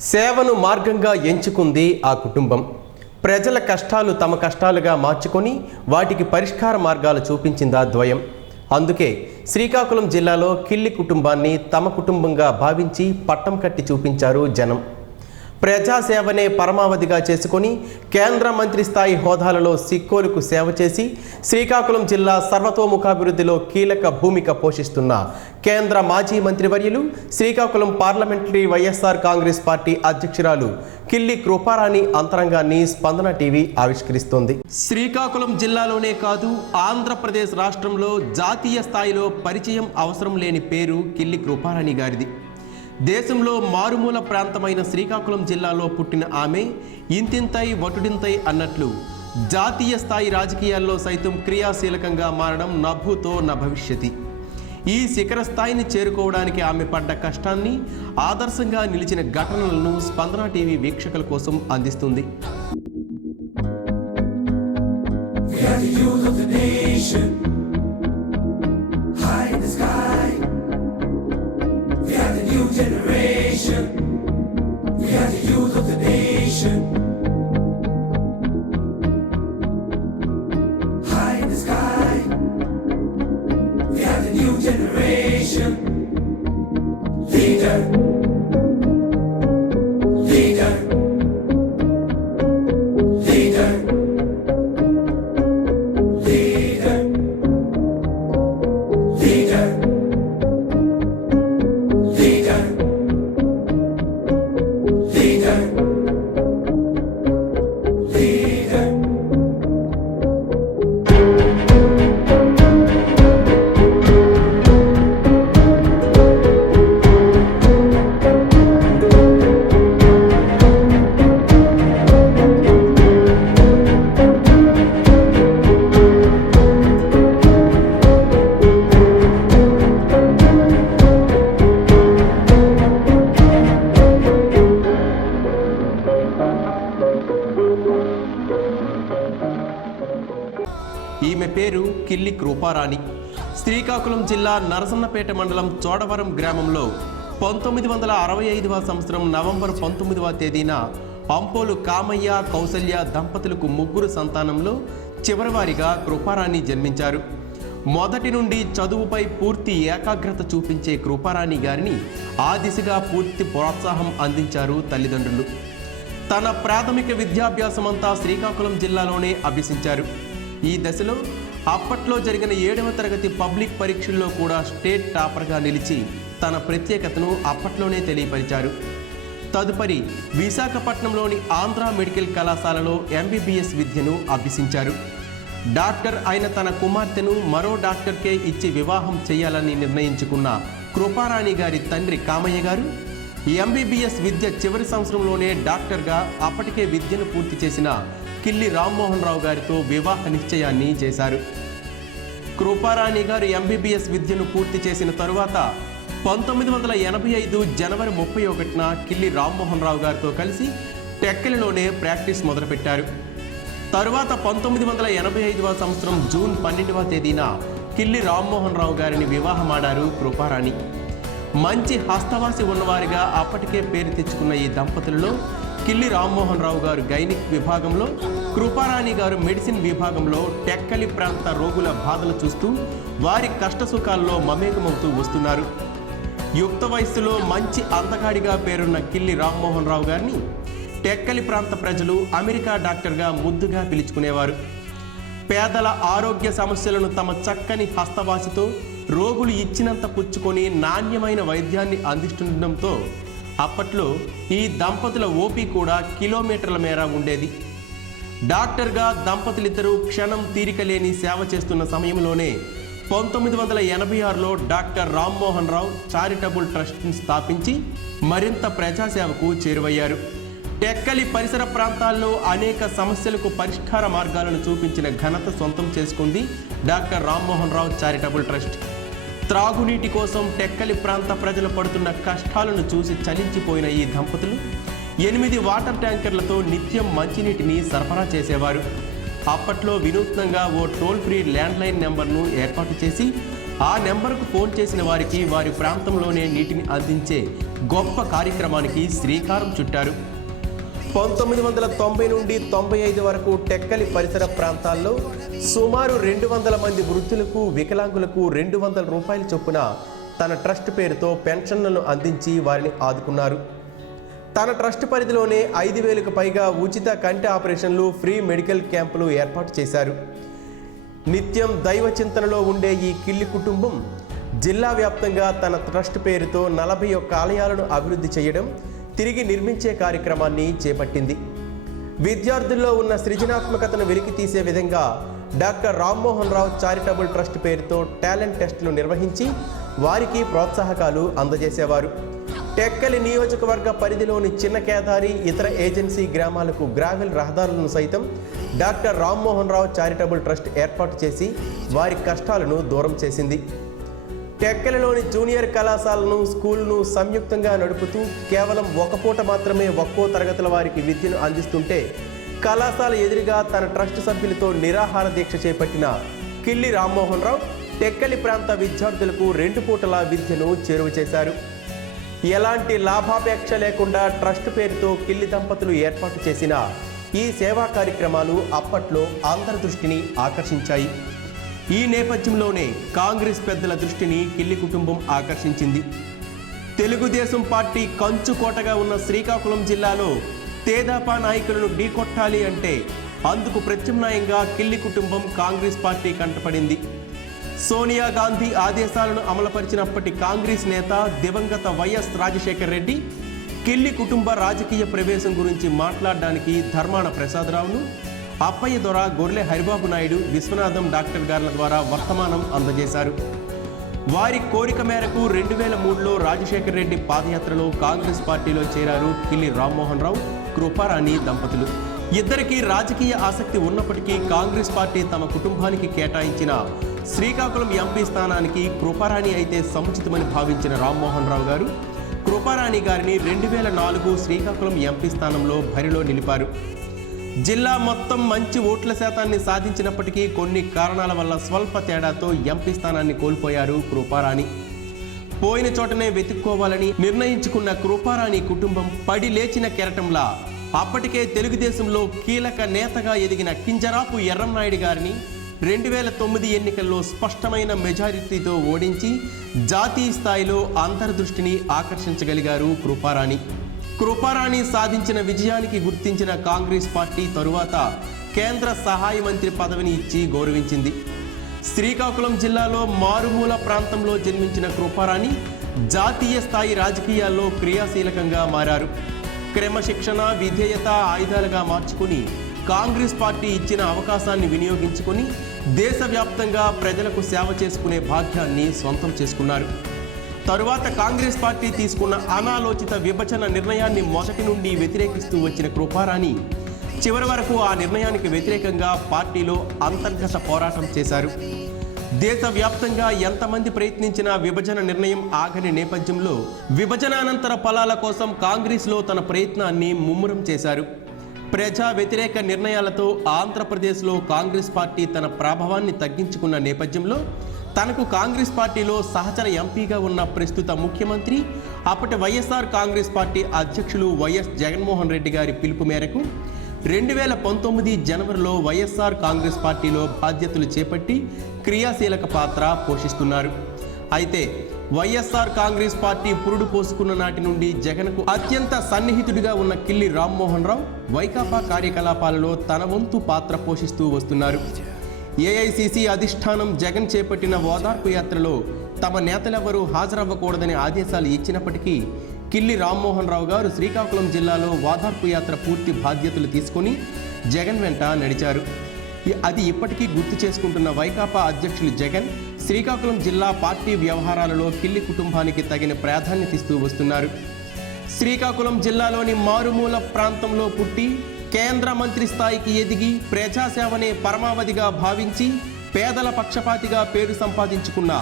సేవను మార్గంగా ఎంచుకుంది ఆ కుటుంబం. ప్రజల కష్టాలు తమ కష్టాలుగా మార్చుకొని వాటికి పరిష్కార మార్గాలు చూపించిందా ద్వయం. అందుకే శ్రీకాకుళం జిల్లాలో కిల్లి కుటుంబాన్ని తమ కుటుంబంగా భావించి పట్టం కట్టి చూపించారు జనం. ప్రజాసేవనే పరమావధిగా చేసుకొని కేంద్ర మంత్రి స్థాయి హోదాలలో సిక్కోలుకు సేవ చేసి శ్రీకాకుళం జిల్లా సర్వతోముఖాభివృద్ధిలో కీలక భూమిక పోషిస్తున్న కేంద్ర మాజీ మంత్రివర్యులు శ్రీకాకుళం పార్లమెంటరీ వైఎస్ఆర్ కాంగ్రెస్ పార్టీ అధ్యక్షురాలు కిల్లి కృపారాణి అంతరంగాన్ని స్పందన టీవీ ఆవిష్కరిస్తోంది. శ్రీకాకుళం జిల్లాలోనే కాదు, ఆంధ్రప్రదేశ్ రాష్ట్రంలో జాతీయ స్థాయిలో పరిచయం అవసరం లేని పేరు కిల్లి కృపారాణి గారిది. దేశంలో మారుమూల ప్రాంతమైన శ్రీకాకుళం జిల్లాలో పుట్టిన ఆమె ఇంతింతై వటుడింతై అన్నట్లు జాతీయ స్థాయి రాజకీయాల్లో సైతం క్రియాశీలకంగా మారడం నభూతో నభవిష్యతి. ఈ శిఖర స్థాయిని చేరుకోవడానికి ఆమె పడ్డ కష్టాన్ని, ఆదర్శంగా నిలిచిన ఘటనలను స్పందన టీవీ వీక్షకుల కోసం అందిస్తుంది. Generation, we are the youth of the nation. High in the sky, we are the new generation. Leader, leader, leader, leader, leader. ఈమె పేరు కిల్లి కృపారాణి. శ్రీకాకుళం జిల్లా నరసన్నపేట మండలం చోడవరం గ్రామంలో 1965వ సంవత్సరం నవంబర్ 19వ తేదీన అంపోలు కామయ్య, కౌసల్య దంపతులకు ముగ్గురు సంతానంలో చివరివారిగా కృపారాణి జన్మించారు. మొదటి నుండి చదువుపై పూర్తి ఏకాగ్రత చూపించే కృపారాణి గారిని ఆ దిశగా పూర్తి ప్రోత్సాహం అందించారు తల్లిదండ్రులు. తన ప్రాథమిక విద్యాభ్యాసమంతా శ్రీకాకుళం జిల్లాలోనే అభ్యసించారు. ఈ దశలో అప్పట్లో జరిగిన 7వ తరగతి పబ్లిక్ పరీక్షల్లో కూడా స్టేట్ టాపర్గా నిలిచి తన ప్రత్యేకతను అప్పట్లోనే తెలియపరిచారు. తదుపరి విశాఖపట్నంలోని ఆంధ్ర మెడికల్ కళాశాలలో MBBS విద్యను అభ్యసించారు. డాక్టర్ అయిన తన కుమార్తెను మరో డాక్టర్కే ఇచ్చి వివాహం చేయాలని నిర్ణయించుకున్న కృపారాణి గారి తండ్రి కామయ్య గారు MBBS విద్య చివరి సంవత్సరంలోనే డాక్టర్గా అప్పటికే విద్యను పూర్తి చేసిన కిల్లి రామ్మోహన్ రావు గారితో వివాహ నిశ్చయాన్ని చేశారు. కృపారాణి గారు MBBS విద్యను పూర్తి చేసిన తరువాత 1985 జనవరి 31న కిల్లి రామ్మోహన్ రావు గారితో కలిసి టెక్కలిలోనే ప్రాక్టీస్ మొదలుపెట్టారు. తరువాత 1985వ సంవత్సరం జూన్ 12వ తేదీన కిల్లి రామ్మోహన్ రావు గారిని వివాహమాడారు కృపారాణి. మంచి హస్తవాసి ఉన్నవారిగా అప్పటికే పేరు తెచ్చుకున్న ఈ దంపతులలో కిల్లి రామ్మోహన్ రావు గారు గైనిక్ విభాగంలో, కృపారాణి గారు మెడిసిన్ విభాగంలో టెక్కలి ప్రాంత రోగుల బాధలు చూస్తూ వారి కష్టసుఖాల్లో మమేకమవుతూ వస్తున్నారు. యుక్త వయస్సులో మంచి అందగాడిగా పేరున్న కిల్లి రామ్మోహన్ రావు గారిని టెక్కలి ప్రాంత ప్రజలు అమెరికా డాక్టర్గా ముద్దుగా పిలుచుకునేవారు. పేదల ఆరోగ్య సమస్యలను తమ చక్కని హస్తవాసితో రోగులు ఇచ్చినంత పుచ్చుకొని నాణ్యమైన వైద్యాన్ని అందిస్తుండటంతో అప్పట్లో ఈ దంపతుల ఓపీ కూడా కిలోమీటర్ల మేర ఉండేది. డాక్టర్గా దంపతులిద్దరూ క్షణం తీరిక లేని సేవ చేస్తున్న సమయంలోనే 1986లో డాక్టర్ రామ్మోహన్ రావు చారిటబుల్ ట్రస్ట్ని స్థాపించి మరింత ప్రజాసేవకు చేరువయ్యారు. టెక్కలి పరిసర ప్రాంతాల్లో అనేక సమస్యలకు పరిష్కార మార్గాలను చూపించిన ఘనత సొంతం చేసుకుంది డాక్టర్ రామ్మోహన్ రావు చారిటబుల్ ట్రస్ట్. త్రాగునీటి కోసం టెక్కలి ప్రాంత ప్రజలు పడుతున్న కష్టాలను చూసి చలించిపోయిన ఈ దంపతులు 8 వాటర్ ట్యాంకర్లతో నిత్యం మంచినీటిని సరఫరా చేసేవారు. అప్పట్లో వినూత్నంగా ఓ టోల్ ఫ్రీ ల్యాండ్లైన్ నెంబర్ను ఏర్పాటు చేసి ఆ నెంబర్కు ఫోన్ చేసిన వారికి వారి ప్రాంతంలోనే నీటిని అందించే గొప్ప కార్యక్రమానికి శ్రీకారం చుట్టారు. 1990 నుండి 95 వరకు టెక్కలి పరిసర ప్రాంతాల్లో సుమారు 200 మంది వృద్ధులకు, వికలాంగులకు 200 రూపాయల చొప్పున తన ట్రస్ట్ పేరుతో పెన్షన్లను అందించి వారిని ఆదుకున్నారు. తన ట్రస్ట్ పరిధిలోనే 5,000కు పైగా ఉచిత కంటి ఆపరేషన్లు, ఫ్రీ మెడికల్ క్యాంపులు ఏర్పాటు చేశారు. నిత్యం దైవ చింతనలో ఉండే ఈ కిల్లి కుటుంబం జిల్లా వ్యాప్తంగా తన ట్రస్ట్ పేరుతో 41 ఆలయాలను అభివృద్ధి చేయడం, తిరిగి నిర్మించే కార్యక్రమాన్ని చేపట్టింది. విద్యార్థుల్లో ఉన్న సృజనాత్మకతను వెలికి తీసే విధంగా డాక్టర్ రామ్మోహన్ రావు చారిటబుల్ ట్రస్ట్ పేరుతో టాలెంట్ టెస్టులు నిర్వహించి వారికి ప్రోత్సాహకాలు అందజేసేవారు. టెక్కలి నియోజకవర్గ పరిధిలోని చిన్న కేదారి, ఇతర ఏజెన్సీ గ్రామాలకు గ్రావెల్ రహదారులను సైతం డాక్టర్ రామ్మోహన్ రావు చారిటబుల్ ట్రస్ట్ ఏర్పాటు చేసి వారి కష్టాలను దూరం చేసింది. టెక్కలిలోని జూనియర్ కళాశాలను, స్కూల్ను సంయుక్తంగా నడుపుతూ కేవలం ఒక పూట మాత్రమే ఒక్కో తరగతుల వారికి విద్యను అందిస్తుంటే కళాశాల ఎదురుగా తన ట్రస్ట్ సభ్యులతో నిరాహార దీక్ష చేపట్టిన కిల్లి రామ్మోహన్ రావు టెక్కలి ప్రాంత విద్యార్థులకు 2 పూటల విద్యను చేరువ చేశారు. ఎలాంటి లాభాపేక్ష లేకుండా ట్రస్ట్ పేరుతో కిల్లి దంపతులు ఏర్పాటు చేసిన ఈ సేవా కార్యక్రమాలు అప్పట్లో అందరి దృష్టిని ఆకర్షించాయి. ఈ నేపథ్యంలోనే కాంగ్రెస్ పెద్దల దృష్టిని కిల్లి కుటుంబం ఆకర్షించింది. తెలుగుదేశం పార్టీ కంచుకోటగా ఉన్న శ్రీకాకుళం జిల్లాలో తేదాపా నాయకులను ఢీకొట్టాలి అంటే అందుకు ప్రత్యామ్నాయంగా కిల్లి కుటుంబం కాంగ్రెస్ పార్టీ కంటపడింది. సోనియా గాంధీ ఆదేశాలను అమలుపరిచినప్పటి కాంగ్రెస్ నేత దివంగత వైఎస్ రాజశేఖర్ రెడ్డి కిల్లి కుటుంబ రాజకీయ ప్రవేశం గురించి మాట్లాడడానికి ధర్మాన ప్రసాదరావును, అప్పయ్య దొర, గొర్లె హరిబాబు నాయుడు, విశ్వనాథం డాక్టర్ గార్ల ద్వారా వర్తమానం అందజేశారు. వారి కోరిక మేరకు 2003లో రాజశేఖర్ రెడ్డి పాదయాత్రలో కాంగ్రెస్ పార్టీలో చేరారు కిల్లి రామ్మోహన్ రావు, కృపారాణి దంపతులు. ఇద్దరికీ రాజకీయ ఆసక్తి ఉన్నప్పటికీ కాంగ్రెస్ పార్టీ తమ కుటుంబానికి కేటాయించిన శ్రీకాకుళం ఎంపీ స్థానానికి కృపారాణి అయితే సముచితమని భావించిన రామ్మోహన్ రావు గారు కృపారాణి గారిని 2004 శ్రీకాకుళం ఎంపీ స్థానంలో బరిలో నిలిపారు. జిల్లా మొత్తం మంచి ఓట్ల శాతాన్ని సాధించినప్పటికీ కొన్ని కారణాల వల్ల స్వల్ప తేడాతో ఎంపీ స్థానాన్ని కోల్పోయారు కృపారాణి. పోయిన చోటనే వెతుక్కోవాలని నిర్ణయించుకున్న కృపారాణి కుటుంబం పడి లేచిన కెరటంలా అప్పటికే తెలుగుదేశంలో కీలక నేతగా ఎదిగిన కింజరాపు ఎర్రంనాయుడు గారిని 2009 ఎన్నికల్లో స్పష్టమైన మెజారిటీతో ఓడించి జాతీయ స్థాయిలో అంతర్దృష్టిని ఆకర్షించగలిగారు కృపారాణి. కృపారాణి సాధించిన విజయానికి గుర్తించిన కాంగ్రెస్ పార్టీ తరువాత కేంద్ర సహాయ మంత్రి పదవిని ఇచ్చి గౌరవించింది. శ్రీకాకుళం జిల్లాలో మారుమూల ప్రాంతంలో జన్మించిన కృపారాణి జాతీయ స్థాయి రాజకీయాల్లో క్రియాశీలకంగా మారారు. క్రమశిక్షణ, విధేయత ఆయుధాలుగా మార్చుకుని కాంగ్రెస్ పార్టీ ఇచ్చిన అవకాశాన్ని వినియోగించుకొని దేశవ్యాప్తంగా ప్రజలకు సేవ చేసుకునే భాగ్యాన్ని సొంతం చేసుకున్నారు. తరువాత కాంగ్రెస్ పార్టీ తీసుకున్న అనాలోచిత విభజన నిర్ణయాన్ని మొదటి నుండి వ్యతిరేకిస్తూ వచ్చిన కృపారాణి చివరి వరకు ఆ నిర్ణయానికి వ్యతిరేకంగా పార్టీలో అంతర్గత పోరాటం చేశారు. దేశవ్యాప్తంగా ఎంతమంది ప్రయత్నించినా విభజన నిర్ణయం ఆగని నేపథ్యంలో విభజనానంతర ఫలాల కోసం కాంగ్రెస్లో తన ప్రయత్నాన్ని ముమ్మరం చేశారు. ప్రజా వ్యతిరేక నిర్ణయాలతో ఆంధ్రప్రదేశ్లో కాంగ్రెస్ పార్టీ తన ప్రభావాన్ని తగ్గించుకున్న నేపథ్యంలో తనకు కాంగ్రెస్ పార్టీలో సహచర ఎంపీగా ఉన్న ప్రస్తుత ముఖ్యమంత్రి, అప్పటి వైఎస్ఆర్ కాంగ్రెస్ పార్టీ అధ్యక్షులు వైఎస్ జగన్మోహన్ రెడ్డి గారి పిలుపు మేరకు 2019 జనవరిలో వైఎస్ఆర్ కాంగ్రెస్ పార్టీలో బాధ్యతలు చేపట్టి క్రియాశీలక పాత్ర పోషిస్తున్నారు. అయితే వైఎస్ఆర్ కాంగ్రెస్ పార్టీ పురుడు పోసుకున్న నాటి నుండి జగన్కు అత్యంత సన్నిహితుడిగా ఉన్న కిల్లి రామ్మోహన్ రావు వైకాపా కార్యకలాపాలలో తన వంతు పాత్ర పోషిస్తూ వస్తున్నారు. ఏఐసిసి అధిష్టానం జగన్ చేపట్టిన ఓదార్పు యాత్రలో తమ నేతలెవరూ హాజరవ్వకూడదని ఆదేశాలు ఇచ్చినప్పటికీ కిల్లి రామ్మోహన్ రావు గారు శ్రీకాకుళం జిల్లాలో ఓదార్పు యాత్ర పూర్తి బాధ్యతలు తీసుకొని జగన్ వెంట నడిచారు. అది ఇప్పటికీ గుర్తు చేసుకుంటున్న వైకాపా అధ్యక్షులు జగన్ శ్రీకాకుళం జిల్లా పార్టీ వ్యవహారాలలో కిల్లి కుటుంబానికి తగిన ప్రాధాన్యత ఇస్తూ వస్తున్నారు. శ్రీకాకుళం జిల్లాలోని మారుమూల ప్రాంతంలో పుట్టి కేంద్ర మంత్రి స్థాయికి ఎదిగి ప్రజాసేవనే పరమావధిగా భావించి పేదల పక్షపాతిగా పేరు సంపాదించుకున్న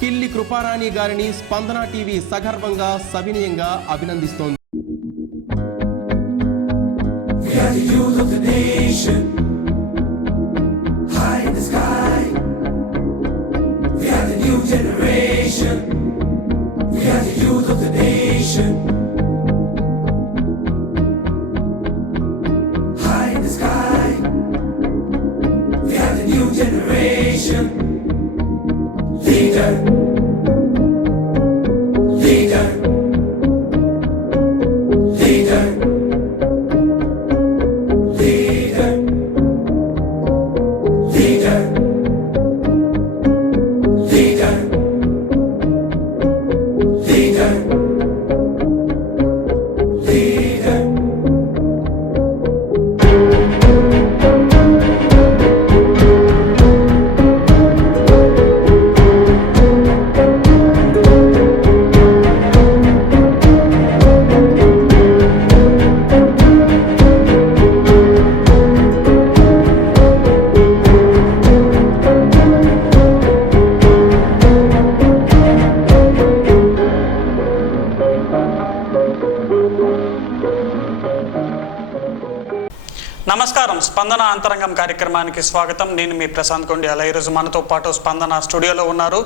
కిల్లి కృపారాణి గారిని స్పందన టీవీ సగర్వంగా సవినయంగా అభినందిస్తోంది. Generation. generation. We are the youth of the nation. High in the sky. We are the new generation. Leader. Leader. Leader. Leader. Leader. Leader. Leader. Leader. నమస్కారం. స్పందన అంతరంగం కార్యక్రమానికి స్వాగతం. నేను మీ ప్రశాంత్ కొండియాల. ఈరోజు మనతో పాటు స్పందన స్టూడియోలో ఉన్నారు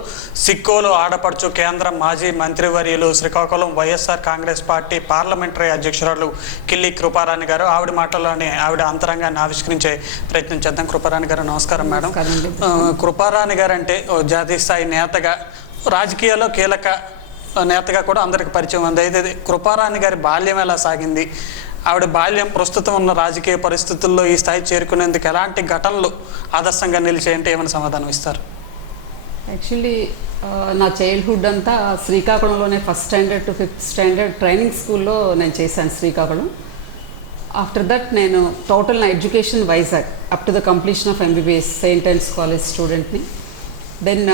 సిక్కోలు ఆడపడుచు కేంద్ర మాజీ మంత్రివర్యులు, శ్రీకాకుళం వైఎస్ఆర్ కాంగ్రెస్ పార్టీ పార్లమెంటరీ అధ్యక్షురాలు కిల్లి కృపారాణి గారు. ఆవిడ మాటల్లోనే ఆవిడ అంతరంగాన్ని ఆవిష్కరించే ప్రయత్నం చేద్దాం. కృపారాణి గారు నమస్కారం మేడం. కృపారాణి గారు అంటే జాతీయ స్థాయి నేతగా, రాజకీయాల్లో కీలక నేతగా కూడా అందరికి పరిచయం ఉంది. అయితే కృపారాణి గారి బాల్యం ఎలా సాగింది, ఆవిడ బాల్యం ప్రస్తుతం ఉన్న రాజకీయ పరిస్థితుల్లో ఈ స్థాయి చేరుకునేందుకు ఎలాంటి ఘటనలు ఆదర్శంగా నిలిచాయంటే ఏమైనా సమాధానం ఇస్తారు? యాక్చువల్లీ నా చైల్డ్హుడ్ అంతా శ్రీకాకుళంలోనే first standard to fifth standard training స్కూల్లో నేను చేశాను శ్రీకాకుళం. ఆఫ్టర్ దట్ నేను టోటల్ నా education Vizag up to the completion of MBBS Saint Ann's college స్టూడెంట్ని. Then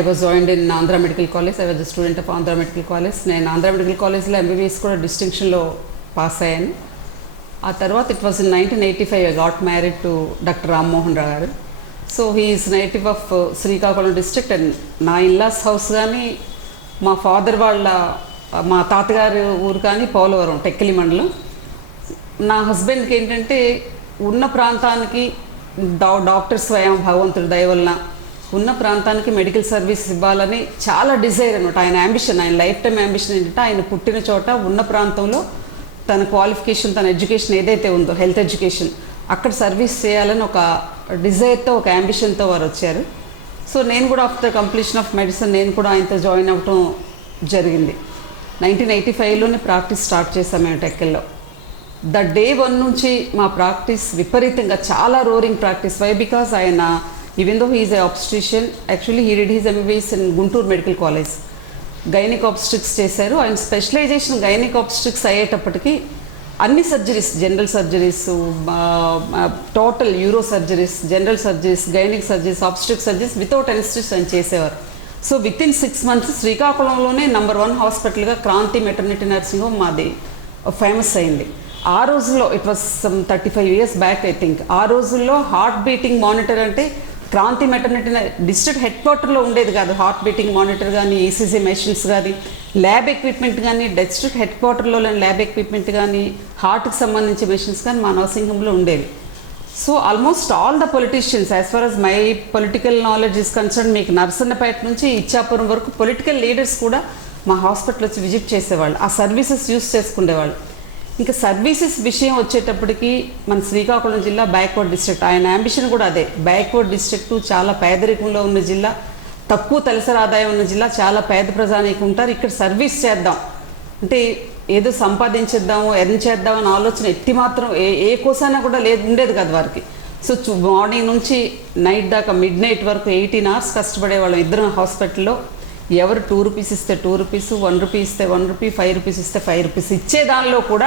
I was joined in Andhra Medical College. I was the student of Andhra Medical College. నేను Andhra medical కాలేజ్లో MBBS కూడా డిస్టింక్షన్లో pass అయ్యాను. ఆ తర్వాత it was in 1985 I got married to doctor Rammohan Rao గారు. So he is native of Srikakulam district. And నా ఇల్లాస్ house కానీ మా ఫాదర్ వాళ్ళ మా తాతగారి ఊరు కానీ పోలవరం టెక్కిలి మండలం. నా హస్బెండ్కి ఏంటంటే ఉన్న ప్రాంతానికి డాక్టర్ స్వయం భగవంతుడి దయ వలన ఉన్న ప్రాంతానికి మెడికల్ సర్వీస్ ఇవ్వాలని చాలా డిజైర్ అనమాట. ఆయన యాంబిషన్, ఆయన లైఫ్ టైం యాంబిషన్ ఏంటంటే ఆయన పుట్టిన చోట ఉన్న ప్రాంతంలో తన క్వాలిఫికేషన్, తన ఎడ్యుకేషన్ ఏదైతే ఉందో హెల్త్ ఎడ్యుకేషన్ అక్కడ సర్వీస్ చేయాలని ఒక డిజైర్తో, ఒక యాంబిషన్తో వారు వచ్చారు. సో నేను కూడా ఆఫ్టర్ కంప్లీషన్ ఆఫ్ మెడిసిన్ నేను కూడా ఆయనతో జాయిన్ అవ్వటం జరిగింది. 1985లోనే ప్రాక్టీస్ స్టార్ట్ చేశాం మేము టెక్కల్లో. ద డే 1 నుంచి మా ప్రాక్టీస్ విపరీతంగా చాలా రోరింగ్ ప్రాక్టీస్. వై? బికాస్ ఆయన even though he is a obstetrician, actually he did his MBBS in Guntur medical college. Gynaec obstetrics చేశారు. ఆయన స్పెషలైజేషన్ గైనిక్ ఆబ్స్ట్రిక్స్ అయ్యేటప్పటికి అన్ని surgeries, general surgeries, total uro surgeries, general surgeries, gynaec surgeries, obstetric surgeries without anaesthesia ఆయన చేసేవారు. So within 6 months శ్రీకాకుళంలోనే number 1 హాస్పిటల్గా Kranti maternity nursing home మాది famous అయింది. ఆ రోజుల్లో it was some 35 years back I think. ఆ రోజుల్లో హార్ట్ బీటింగ్ మానిటర్ అంటే క్రాంతి మెటర్నిటీ డిస్ట్రిక్ట్ హెడ్ క్వార్టర్లో ఉండేది కాదు. హార్ట్ బీటింగ్ మానిటర్ కానీ, ఈసీజీ మెషిన్స్ కానీ, ల్యాబ్ ఎక్విప్మెంట్ కానీ, డిస్ట్రిక్ట్ హెడ్ క్వార్టర్లో ల్యాబ్ ఎక్విప్మెంట్ కానీ, హార్ట్కి సంబంధించి మెషిన్స్ కానీ మా నర్సింగ్ హోమ్లో ఉండేవి. So almost all the politicians, as far as my political knowledge is concern, మీకు నర్సన్నపేట నుంచి ఇచ్చాపురం వరకు పొలిటికల్ లీడర్స్ కూడా మా హాస్పిటల్ వచ్చి విజిట్ చేసేవాళ్ళు, ఆ సర్వీసెస్ యూస్ చేసుకునేవాళ్ళు. ఇంకా సర్వీసెస్ విషయం వచ్చేటప్పటికి మన శ్రీకాకుళం జిల్లా బ్యాక్వర్డ్ డిస్ట్రిక్ట్. ఆయన అంబిషన్ కూడా అదే. బ్యాక్వర్డ్ డిస్ట్రిక్ట్, చాలా పేదరికంలో ఉన్న జిల్లా, తక్కువ తలసరి ఆదాయం ఉన్న జిల్లా, చాలా పేద ప్రజానీకం ఉంటారు. ఇక్కడ సర్వీస్ చేద్దాం అంటే ఏదో సంపాదించేద్దాము, ఎర్న్ చేద్దాం అనే ఆలోచన ఎట్టి మాత్రం ఏ కోసైనా కూడా ఉండేది కాదు వారికి. సో మార్నింగ్ నుంచి నైట్ దాకా మిడ్-నైట్ వరకు 18 hours కష్టపడేవాళ్ళం ఇద్దరం హాస్పిటల్లో. ఎవరు 2 rupees ఇస్తే 2 rupees, 1 rupee ఇస్తే 1 rupee, 5 rupees ఇస్తే 5 rupees ఇచ్చే దానిలో కూడా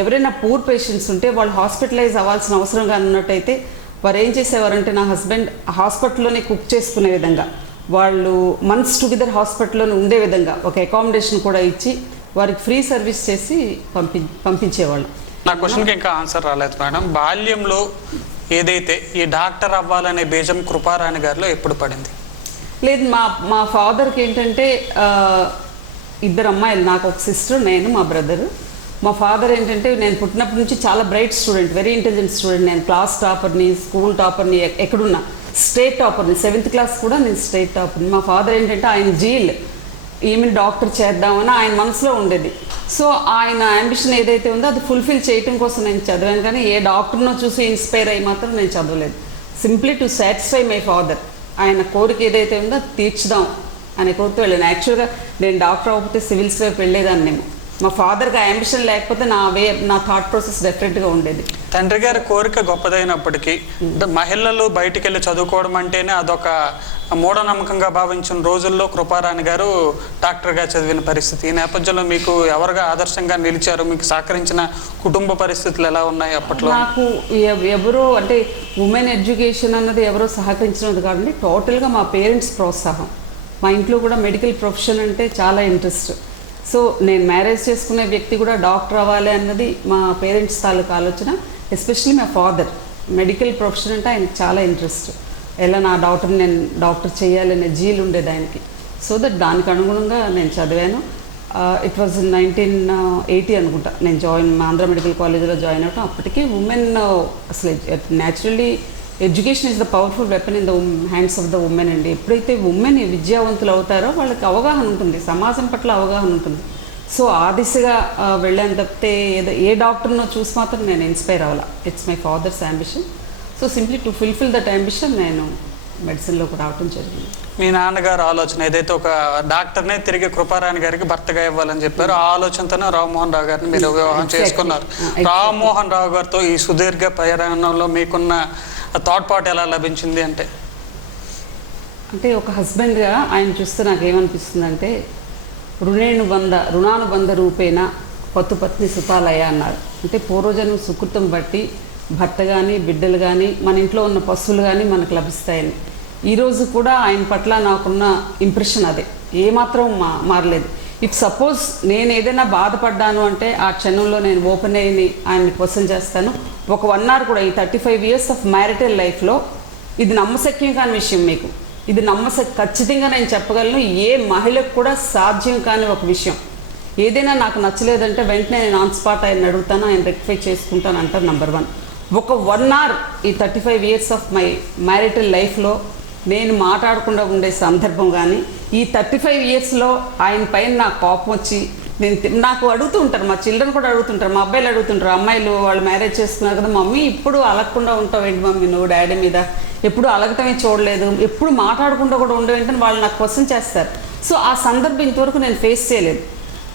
ఎవరైనా పూర్ పేషెంట్స్ ఉంటే వాళ్ళు హాస్పిటలైజ్ అవ్వాల్సిన అవసరంగా ఉన్నట్టయితే వారు ఏం చేసేవారంటే, నా హస్బెండ్ హాస్పిటల్లోనే కుక్ చేసుకునే విధంగా, వాళ్ళు మంత్స్ టుగెదర్ హాస్పిటల్లోనే ఉండే విధంగా ఒక అకామిడేషన్ కూడా ఇచ్చి వారికి ఫ్రీ సర్వీస్ చేసి పంపించేవాళ్ళు. నా క్వశ్చన్కి ఇంకా ఆన్సర్ రాలేదు మేడం. బాల్యంలో ఏదైతే ఈ డాక్టర్ అవ్వాలనే బీజం కృపారాణి గారిలో ఎప్పుడు పడింది? లేదు, మా ఫాదర్కి ఏంటంటే 2 అమ్మాయిలు, నాకు ఒక సిస్టర్, నేను, మా బ్రదరు. మా ఫాదర్ ఏంటంటే నేను పుట్టినప్పటి నుంచి చాలా bright student, very intelligent student. నేను క్లాస్ టాపర్ని, స్కూల్ టాపర్ని, ఎక్కడున్నా స్టేట్ టాపర్ని, 7th class కూడా నేను స్టేట్ టాపర్ని. మా ఫాదర్ ఏంటంటే ఆయన జీల్ ఈమెను డాక్టర్ చేద్దామని ఆయన మనసులో ఉండేది. సో ఆయన అంబిషన్ ఏదైతే ఉందో అది ఫుల్ఫిల్ చేయటం కోసం నేను చదివాను, కానీ ఏ డాక్టర్నో చూసి ఇన్స్పైర్ అయ్యి మాత్రం నేను చదవలేదు. Simply to satisfy my father. ఆయన కోరిక ఏదైతే ఉందో అది తీర్చుదాం అనే కోరిక వెళ్ళాను. యాక్చువల్గా నేను డాక్టర్ అవ్వకపోతే సివిల్స్ వైపు వెళ్ళేదాన్నేమో. మా ఫాదర్కి ఆ అంబిషన్ లేకపోతే నా థాట్ ప్రాసెస్ డెఫినెట్గా ఉండేది. తండ్రి గారి కోరిక గొప్పదైనప్పటికీ మహిళలు బయటికి వెళ్ళి చదువుకోవడం అంటేనే అదొక మూఢనమ్మకంగా భావించిన రోజుల్లో కృపారాణి గారు డాక్టర్గా చదివిన పరిస్థితి. ఈ నేపథ్యంలో మీకు ఎవరుగా ఆదర్శంగా నిలిచారు? మీకు సహకరించిన కుటుంబ పరిస్థితులు ఎలా ఉన్నాయి అప్పట్లో? నాకు ఎవరో అంటే ఉమెన్ ఎడ్యుకేషన్ అన్నది ఎవరో సహకరించినది కాదండి, టోటల్గా మా పేరెంట్స్ ప్రోత్సాహం. మా ఇంట్లో కూడా మెడికల్ ప్రొఫెషన్ అంటే చాలా ఇంట్రెస్ట్. సో నేను మ్యారేజ్ చేసుకునే వ్యక్తి కూడా డాక్టర్ అవ్వాలి అన్నది మా పేరెంట్స్ తాలూకు ఆలోచన. ఎస్పెషల్లీ మా ఫాదర్ మెడికల్ ప్రొఫెషన్ అంటే ఆయనకి చాలా ఇంట్రెస్ట్. ఎలా నా డాక్టర్ని నేను డాక్టర్ చేయాలనే జీలు ఉండేది ఆయనకి. సో దట్ దానికి అనుగుణంగా నేను చదివాను. ఇట్ వాజ్ 1980 అనుకుంటా నేను ఆంధ్ర మెడికల్ కాలేజ్లో జాయిన్ అవటం. అప్పటికి ఉమెన్ అసలు naturally education is the powerful weapon in the hands of the women అండి. ఎప్పుడైతే ఉమెన్ విద్యావంతులు అవుతారో వాళ్ళకి అవగాహన ఉంటుంది, సమాజం పట్ల అవగాహన ఉంటుంది. సో ఆ దిశగా వెళ్ళాను తప్పితే ఏ డాక్టర్నో చూసి మాత్రం నేను ఇన్స్పైర్ అవ్వాల. It's my father's ambition. So simply to fulfil that ambition నేను మెడిసిన్లోకి రావడం జరిగింది. మీ నాన్నగారు ఆలోచన ఏదైతే ఒక డాక్టర్నే తిరిగి కృపారాణి గారికి భర్తగా ఇవ్వాలని చెప్పారు, ఆ ఆలోచనతోనే రామ్మోహన్ రావు గారిని మీరు వివాహం చేసుకున్నారు. రామ్మోహన్ రావు గారితో ఈ సుదీర్ఘ ప్రయాణంలో మీకున్న థాట్ పాట్ ఎలా లభించింది అంటే ఒక హస్బెండ్గా ఆయన చూస్తే నాకు ఏమనిపిస్తుందంటే రుణానుబంధ రూపేణ పత్ని సుతాలయ అన్నారు. అంటే పూర్వజన్మ సుకృతం బట్టి భర్త కానీ బిడ్డలు కానీ మన ఇంట్లో ఉన్న పశువులు కానీ మనకు లభిస్తాయని. ఈరోజు కూడా ఆయన పట్ల నాకున్న ఇంప్రెషన్ అదే, ఏమాత్రం మారలేదు. ఇఫ్ సపోజ్ నేను ఏదైనా బాధపడ్డాను అంటే ఆ క్షణంలో నేను ఓపెన్ అయ్యి ఆయన్ని క్వశ్చన్ చేస్తాను. ఒక 1 hour కూడా ఈ 35 years ఆఫ్ మ్యారిటల్ లైఫ్లో ఇది నమ్మశక్యం కాని విషయం. మీకు ఇది ఖచ్చితంగా నేను చెప్పగలను, ఏ మహిళకు కూడా సాధ్యం కాని ఒక విషయం. ఏదైనా నాకు నచ్చలేదంటే వెంటనే నేను ఆన్ స్పాట్ ఆయన అడుగుతాను, ఆయన రెక్టిఫై చేసుకుంటాను అంటారు. నెంబర్ 1. ఒక 1 hour ఈ 35 years ఆఫ్ మై మ్యారిటల్ లైఫ్లో నేను మాట్లాడకుండా ఉండే సందర్భం కానీ, ఈ 35 yearsలో ఆయన పైన నాకు కోపం వచ్చి నాకు అడుగుతూ ఉంటారు, మా చిల్డ్రన్ కూడా అడుగుతుంటారు, మా అబ్బాయిలు అడుగుతుంటారు, అమ్మాయిలు వాళ్ళు మ్యారేజ్ చేసుకున్నారు కదా, మమ్మీ ఇప్పుడు అలగకుండా ఉంటావు ఏంటి మమ్మీ నువ్వు డాడీ మీద, ఎప్పుడు అలగటమే చూడలేదు, ఎప్పుడు మాట్లాడకుండా కూడా ఉండవేంటని వాళ్ళు నాకు క్వశ్చన్ చేస్తారు. సో ఆ సందర్భం ఇంతవరకు నేను ఫేస్ చేయలేదు.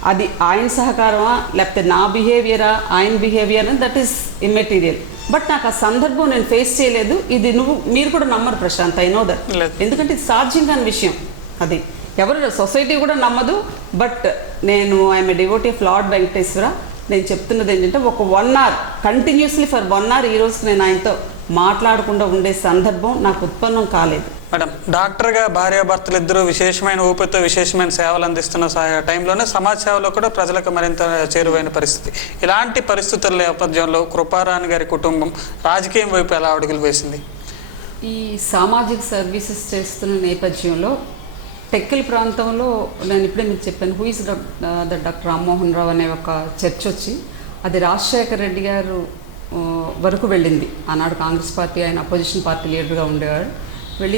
అది ఆయన సహకారమా లేకపోతే నా బిహేవియరా ఆయన బిహేవియర్ అని దట్ ఈస్ ఇమ్మెటీరియల్. బట్ నాకు ఆ సందర్భం నేను ఫేస్ చేయలేదు. ఇది మీరు కూడా నమ్మరు ప్రశాంత్, ఐ నో దట్. ఎందుకంటే ఇది సాధ్యం కాని విషయం. అది ఎవరు సొసైటీ కూడా నమ్మదు. But I'm a devotee of Lord Venkateswara. నేను చెప్తున్నది ఏంటంటే ఒక 1 hour కంటిన్యూస్లీ ఫర్ 1 hour ఈ రోజుకి నేను ఆయనతో మాట్లాడకుండా ఉండే సందర్భం నాకు ఉత్పన్నం కాలేదు. మేడం, డాక్టర్గా భార్యాభర్తలు ఇద్దరు విశేషమైన ఊపిరితో విశేషమైన సేవలు అందిస్తున్న టైంలోనే సమాజ సేవలో కూడా ప్రజలకు మరింత చేరువైన పరిస్థితి. ఇలాంటి పరిస్థితుల నేపథ్యంలో కృపారాణి గారి కుటుంబం రాజకీయం వైపు ఎలా అడుగులు వేసింది? ఈ సామాజిక సర్వీసెస్ చేస్తున్న నేపథ్యంలో టెక్కల్ ప్రాంతంలో నేను ఇప్పుడే మీకు చెప్పాను, who is the doctor Rammohan Rao అనే ఒక చర్చ వచ్చి అది రాజశేఖర్ రెడ్డి గారు వరకు వెళ్ళింది. ఆనాడు కాంగ్రెస్ పార్టీ ఆయన అపోజిషన్ పార్టీ లీడర్గా ఉండేవాడు. వెళ్ళి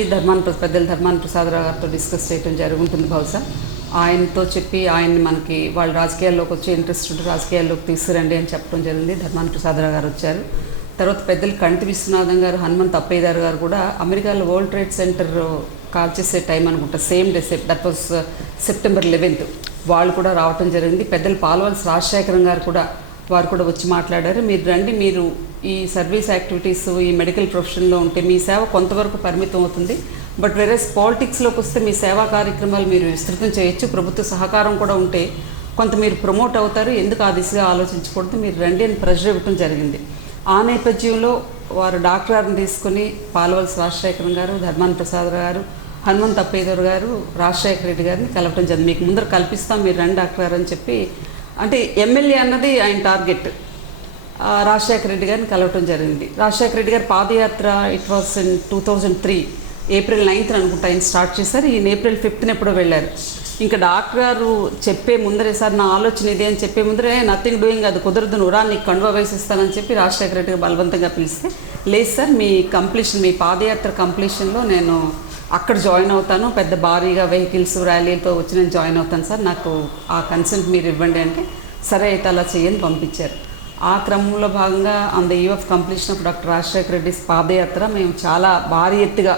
పెద్దలు ధర్మాన ప్రసాదరావు గారితో డిస్కస్ చేయడం జరుగుతుంది. బహుశా ఆయనతో చెప్పి ఆయన్ని మనకి వాళ్ళు రాజకీయాల్లోకి వచ్చే ఇంట్రెస్ట్ ఉంటే రాజకీయాల్లోకి తీసుకురండి అని చెప్పడం జరిగింది. ధర్మాన ప్రసాదరావు గారు వచ్చారు. తర్వాత పెద్దలు కంటి విశ్వనాథం గారు, హనుమంత్ అప్పయ్యదారు గారు కూడా అమెరికాలో వరల్డ్ ట్రేడ్ సెంటర్ కాల్ చేసే టైం అనుకుంటా, same day that was September 11th వాళ్ళు కూడా రావటం జరిగింది. పెద్దలు పాల్వల్స్ రాజశేఖరం గారు కూడా వారు కూడా వచ్చి మాట్లాడారు. మీరు రండి, మీరు ఈ సర్వీస్ యాక్టివిటీస్ ఈ మెడికల్ ప్రొఫెషన్లో ఉంటే మీ సేవ కొంతవరకు పరిమితం అవుతుంది. బట్ వేరేస్ పాలిటిక్స్లోకి వస్తే మీ సేవా కార్యక్రమాలు మీరు విస్తృతం చేయొచ్చు, ప్రభుత్వ సహకారం కూడా ఉంటే కొంత మీరు ప్రమోట్ అవుతారు, ఎందుకు ఆ దిశగా ఆలోచించకూడదు, మీరు రండి అని ప్రెషర్ ఇవ్వటం జరిగింది. ఆ నేపథ్యంలో వారు డాక్టర్ గారిని తీసుకుని పాల్వల్స్ రాజశేఖరం గారు, ధర్మాన ప్రసాదరావు గారు, హనుమంత్ అప్పయ్యదారు గారు, రాజశేఖర రెడ్డి గారిని కలవటం జరిగింది. మీకు ముందర కల్పిస్తాం, మీరు రండి డాక్టర్ గారు అని చెప్పి, అంటే ఎమ్మెల్యే అన్నది ఆయన టార్గెట్. రాజశేఖర రెడ్డి గారిని కలవటం జరిగింది. రాజశేఖర రెడ్డి గారి padayatra it was in 2003 April 9th అనుకుంటా ఆయన స్టార్ట్ చేశారు. ఈయన April 5th ఎప్పుడో వెళ్ళారు. ఇంకా డాక్టర్ గారు చెప్పే ముందరే, సార్ నా ఆలోచన ఇది అని చెప్పే ముందరే, నథింగ్ డూయింగ్, అది కుదరదు, నువ్వురా నీకు కండువా వేసిస్తానని చెప్పి రాజశేఖర రెడ్డి గారు బలవంతంగా పిలిస్తే, లేదు సార్ మీ కంప్లీషన్, మీ పాదయాత్ర కంప్లీషన్లో నేను అక్కడ జాయిన్ అవుతాను, పెద్ద భారీగా వెహికల్స్ ర్యాలీతో వచ్చి నేను జాయిన్ అవుతాను సార్, నాకు ఆ కన్సెంట్ మీరు ఇవ్వండి అంటే సరే అయితే అలా చేయని పంపించారు. ఆ క్రమంలో భాగంగా on the eve of completion of doctor Rajasekhara Reddy padayatra మేము చాలా భారీ ఎత్తుగా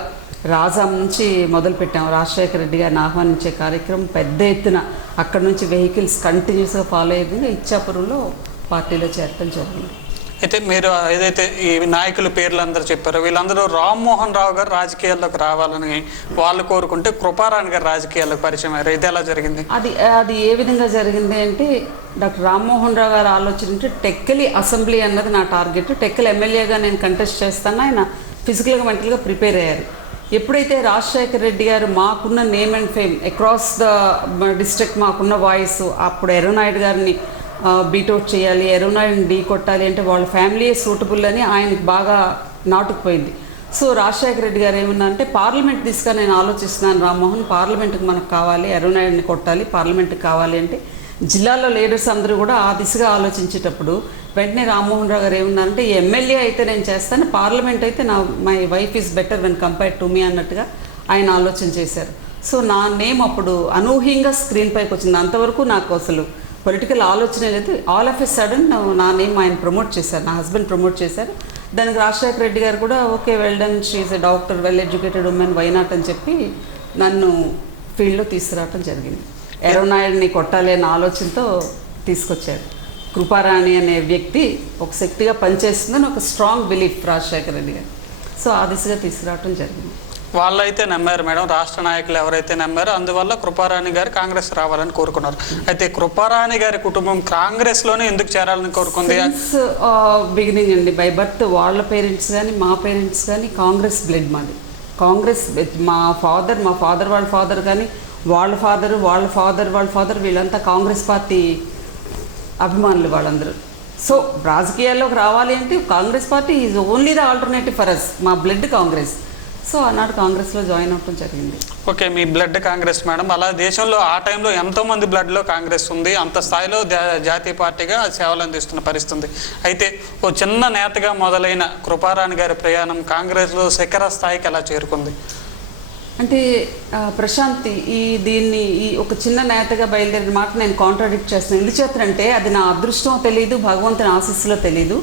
రాజాం నుంచి మొదలుపెట్టాము. రాజశేఖర రెడ్డి గారిని ఆహ్వానించే కార్యక్రమం పెద్ద ఎత్తున అక్కడ నుంచి వెహికల్స్ కంటిన్యూస్గా ఫాలో అయ్యేది ఇచ్చాపురంలో పార్టీలో చేరటం జరిగింది. అయితే మీరు ఏదైతే ఈ నాయకుల పేర్లు అందరూ చెప్పారో వీళ్ళందరూ రామ్మోహన్ రావు గారు రాజకీయాల్లోకి రావాలని వాళ్ళు కోరుకుంటే కృపారాణి గారు రాజకీయాల్లోకి పరిచయం అయ్యారు. ఇది ఎలా జరిగింది? అది ఏ విధంగా జరిగింది అంటే డాక్టర్ రామ్మోహన్ రావు గారు ఆలోచన అంటే టెక్కలి అసెంబ్లీ అన్నది నా టార్గెట్. టెక్కలి ఎమ్మెల్యేగా నేను కంటెస్ట్ చేస్తాను. ఆయన ఫిజికల్గా మెంటల్గా ప్రిపేర్ అయ్యారు. ఎప్పుడైతే రాజశేఖర రెడ్డి గారు మాకున్న name and fame across the district మాకున్న వాయిస్, అప్పుడు ఎర్రనాయుడు గారిని బీటౌట్ చేయాలి, ఎర్రనాయుడిని ఢీ కొట్టాలి అంటే వాళ్ళ ఫ్యామిలీయే సూటబుల్ అని ఆయనకి బాగా నాటుకుపోయింది. సో రాజశేఖర రెడ్డి గారు ఏమన్నా అంటే పార్లమెంట్ దిశగా నేను ఆలోచిస్తున్నాను రామ్మోహన్, పార్లమెంట్కి మనకు కావాలి, ఎర్రనాయుడిని కొట్టాలి, పార్లమెంట్కి కావాలి అంటే జిల్లాలో లీడర్స్ అందరూ కూడా ఆ దిశగా ఆలోచించేటప్పుడు వెంటనే రామ్మోహన్ రావు గారు ఏమన్నారంటే ఎమ్మెల్యే అయితే నేను చేస్తాను, పార్లమెంట్ అయితే my wife is better when compared to me అన్నట్టుగా ఆయన ఆలోచన చేశారు. సో నా నేమ్ అప్పుడు అనూహ్యంగా స్క్రీన్ పైకి వచ్చింది. అంతవరకు నాకు అసలు పొలిటికల్ ఆలోచనే లేదు. ఆల్ ఆఫ్ ఎ సడన్ నా నేమ్ ఆయన ప్రమోట్ చేశారు, నా హస్బెండ్ ప్రమోట్ చేశారు. దానికి రాజశేఖర రెడ్డి గారు కూడా okay well done, she's a doctor, well educated women, why not అని చెప్పి నన్ను ఫీల్డ్లో తీసుకురావటం జరిగింది. ఎర్రనాయుడిని కొట్టాలి అనే ఆలోచనతో తీసుకొచ్చారు. కృపారాణి అనే వ్యక్తి ఒక శక్తిగా పనిచేస్తుందని ఒక strong belief Rajasekhara Reddy garu. So ఆ దిశగా తీసుకురావటం జరిగింది. వాళ్ళైతే నమ్మారు మేడం, రాష్ట్ర నాయకులు ఎవరైతే నమ్మారో అందువల్ల కృపారాణి గారు కాంగ్రెస్ రావాలని కోరుకున్నారు. అయితే కృపారాణి గారి కుటుంబం కాంగ్రెస్లోనే ఎందుకు చేరాలని కోరుకుంది? బిగినింగ్ అండి, బై బర్త్ వాళ్ళ పేరెంట్స్ కానీ మా పేరెంట్స్ కానీ కాంగ్రెస్ బ్లడ్ మాది. కాంగ్రెస్ మా ఫాదర్ వాళ్ళ ఫాదర్ కానీ వాళ్ళ ఫాదర్ వీళ్ళంతా కాంగ్రెస్ పార్టీ అభిమానులు వాళ్ళందరూ. సో రాజకీయాల్లోకి రావాలి అంటే Congress party is only the alternative for us. మా బ్లడ్ కాంగ్రెస్. సో ఆనాడు కాంగ్రెస్లో జాయిన్ అవ్వడం జరిగింది. ఓకే, మీ బ్లడ్ కాంగ్రెస్ మేడం. అలా దేశంలో ఆ టైంలో ఎంతోమంది బ్లడ్లో కాంగ్రెస్ ఉంది, అంత స్థాయిలో జాతీయ పార్టీగా సేవలు అందిస్తున్న పరిస్థితి. అయితే ఓ చిన్న నేతగా మొదలైన కృపారాణి గారి ప్రయాణం కాంగ్రెస్లో శిఖర స్థాయికి ఎలా చేరుకుంది? అంటే ప్రశాంత్, దీన్ని ఒక చిన్న నేతగా బయలుదేరిన మాట నేను కాంట్రాడిక్ట్ చేస్తున్నాను. ఎందుచేతంటే అది నా అదృష్టం తెలియదు, భగవంతుని ఆశీస్సులో తెలియదు.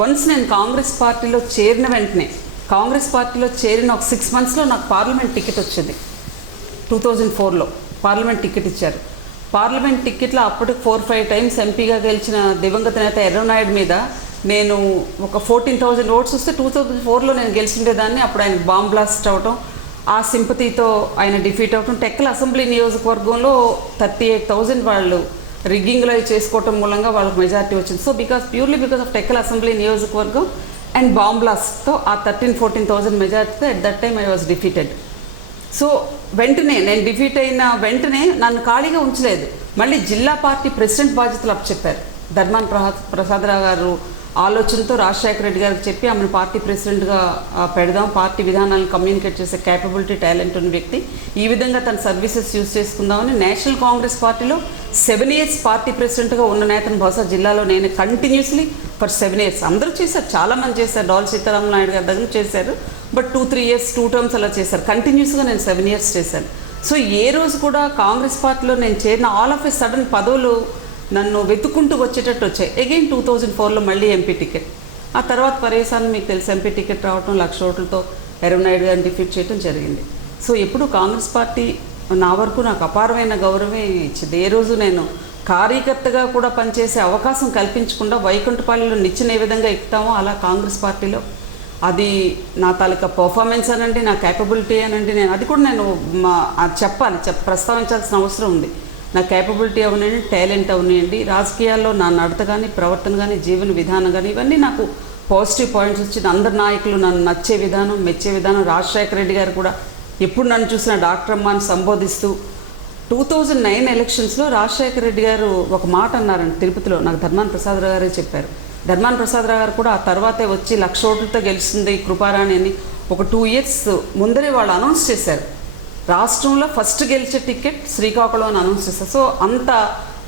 వన్స్ నేను కాంగ్రెస్ పార్టీలో చేరిన వెంటనే, కాంగ్రెస్ పార్టీలో చేరిన ఒక 6 monthsలో నాకు పార్లమెంట్ టికెట్ వచ్చింది. 2004లో పార్లమెంట్ టికెట్ ఇచ్చారు. పార్లమెంట్ టికెట్లో అప్పటికి 4-5 times ఎంపీగా గెలిచిన దివంగత నేత ఎర్రనాయుడు మీద నేను ఒక 14,000 votes వస్తే 2004లో నేను గెలిచిండేదాన్ని. అప్పుడు ఆయన బాంబ్ బ్లాస్ట్ అవటం, ఆ సింపతితో ఆయన డిఫీట్ అవటం, టెక్కల అసెంబ్లీ నియోజకవర్గంలో 38,000 వాళ్ళు రిగ్గింగ్లో చేసుకోవటం మూలంగా వాళ్ళకి మెజారిటీ వచ్చింది. So purely because of Tekkali assembly నియోజకవర్గం అండ్ బాంబ్ బ్లాస్ట్తో ఆ 13-14,000 మెజారిటీతో at that time I was defeated. So వెంటనే నేను డిఫీట్ అయిన వెంటనే నన్ను ఖాళీగా ఉంచలేదు, మళ్ళీ జిల్లా పార్టీ ప్రెసిడెంట్ బాధ్యతలు అప్పచెప్పారు. ధర్మాన ప్రసాదరావు గారు ఆలోచనతో రాజశేఖర రెడ్డి గారికి చెప్పి ఆమెను పార్టీ ప్రెసిడెంట్గా పెడదాం, పార్టీ విధానాలను కమ్యూనికేట్ చేసే క్యాపబిలిటీ, టాలెంట్ ఉన్న వ్యక్తి, ఈ విధంగా తన సర్వీసెస్ యూజ్ చేసుకుందామని నేషనల్ కాంగ్రెస్ పార్టీలో 7 years పార్టీ ప్రెసిడెంట్గా ఉన్న నేతను బహుశా జిల్లాలో నేను కంటిన్యూస్లీ ఫర్ 7 years అందరూ చేశారు, చాలామంది చేశారు, డోల్ సీతారామ నాయుడు గారి దగ్గర చేశారు. బట్ 2-3 years 2 terms అలా చేశారు. కంటిన్యూస్గా నేను 7 years చేశాను. సో ఏ రోజు కూడా కాంగ్రెస్ పార్టీలో నేను చేరిన ఆల్ ఆఫ్ ఎ సడన్ పదవులు నన్ను వెతుక్కుంటూ వచ్చేటట్టు వచ్చాయి. అగైన్ 2004లో మళ్ళీ ఎంపీ టికెట్, ఆ తర్వాత పరేసాన్ని మీకు తెలుసు, ఎంపీ టికెట్ రావటం, 1,00,000 ఓట్లతో ఎర్రనాయుడు గారిని డిఫీట్ చేయడం జరిగింది. సో ఎప్పుడు కాంగ్రెస్ పార్టీ నా వరకు నాకు అపారమైన గౌరవమే ఇచ్చింది. ఏ రోజు నేను కార్యకర్తగా కూడా పనిచేసే అవకాశం కల్పించకుండా వైకుంఠపాళిలో నిచ్చెన ఏ విధంగా ఎక్కుతామో అలా కాంగ్రెస్ పార్టీలో అది నా తాలూకా పర్ఫార్మెన్స్ అనండి, నా క్యాపబిలిటీ అనండి, నేను అది కూడా నేను ప్రస్తావించాల్సిన అవసరం ఉంది. నా క్యాపబిలిటీ అవనండి, టాలెంట్ అవనండి, రాజకీయాల్లో నా నడత కానీ, ప్రవర్తన కానీ, జీవన విధానం కానీ, ఇవన్నీ నాకు పాజిటివ్ పాయింట్స్ వచ్చింది. అందరు నాయకులు నన్ను నచ్చే విధానం, మెచ్చే విధానం. రాజశేఖర రెడ్డి గారు కూడా ఎప్పుడు నన్ను చూసిన డాక్టర్ అమ్మ అని సంబోధిస్తూ 2009 ఎలక్షన్స్లో రాజశేఖర రెడ్డి గారు ఒక మాట అన్నారండి తిరుపతిలో, నాకు ధర్మాన ప్రసాదరావు గారే చెప్పారు. ధర్మాన ప్రసాదరావు గారు కూడా ఆ తర్వాతే వచ్చి 1,00,000 ఓట్లతో గెలిచింది కృపారాణి అని ఒక 2 years ముందరే వాళ్ళు అనౌన్స్ చేశారు. రాష్ట్రంలో ఫస్ట్ గెలిచే టికెట్ శ్రీకాకుళం అని అనౌన్స్ చేశారు. సో అంత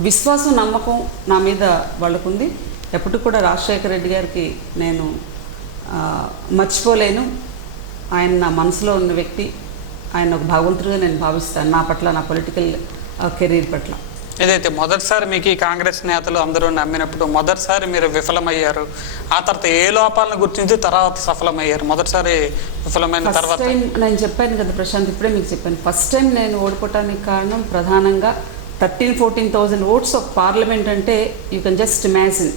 విశ్వాసం, నమ్మకం నా మీద వాళ్ళకుంది. ఎప్పటికి కూడా రాజశేఖర రెడ్డి గారికి నేను మర్చిపోలేను. ఆయన నా మనసులో ఉన్న వ్యక్తి. ఆయన ఒక భగవంతుడిగా నేను భావిస్తాను నా పట్ల, నా పొలిటికల్ కెరీర్ పట్ల. ఏదైతే మొదటిసారి మీకు ఈ కాంగ్రెస్ నేతలు అందరూ నమ్మినప్పుడు మొదటిసారి మీరు విఫలమయ్యారు, ఆ తర్వాత ఏ లోపాలను గుర్తించి తర్వాత సఫలమయ్యారు? మొదటిసారి విఫలమైన తర్వాత ఫస్ట్ టైం నేను చెప్పాను కదా ప్రశాంత్, ఇప్పుడే మీకు చెప్పాను, ఫస్ట్ టైం నేను ఓడిపోవటానికి కారణం ప్రధానంగా 13,000-14,000 ఓట్స్ ఆఫ్ పార్లమెంట్ అంటే you can just imagine.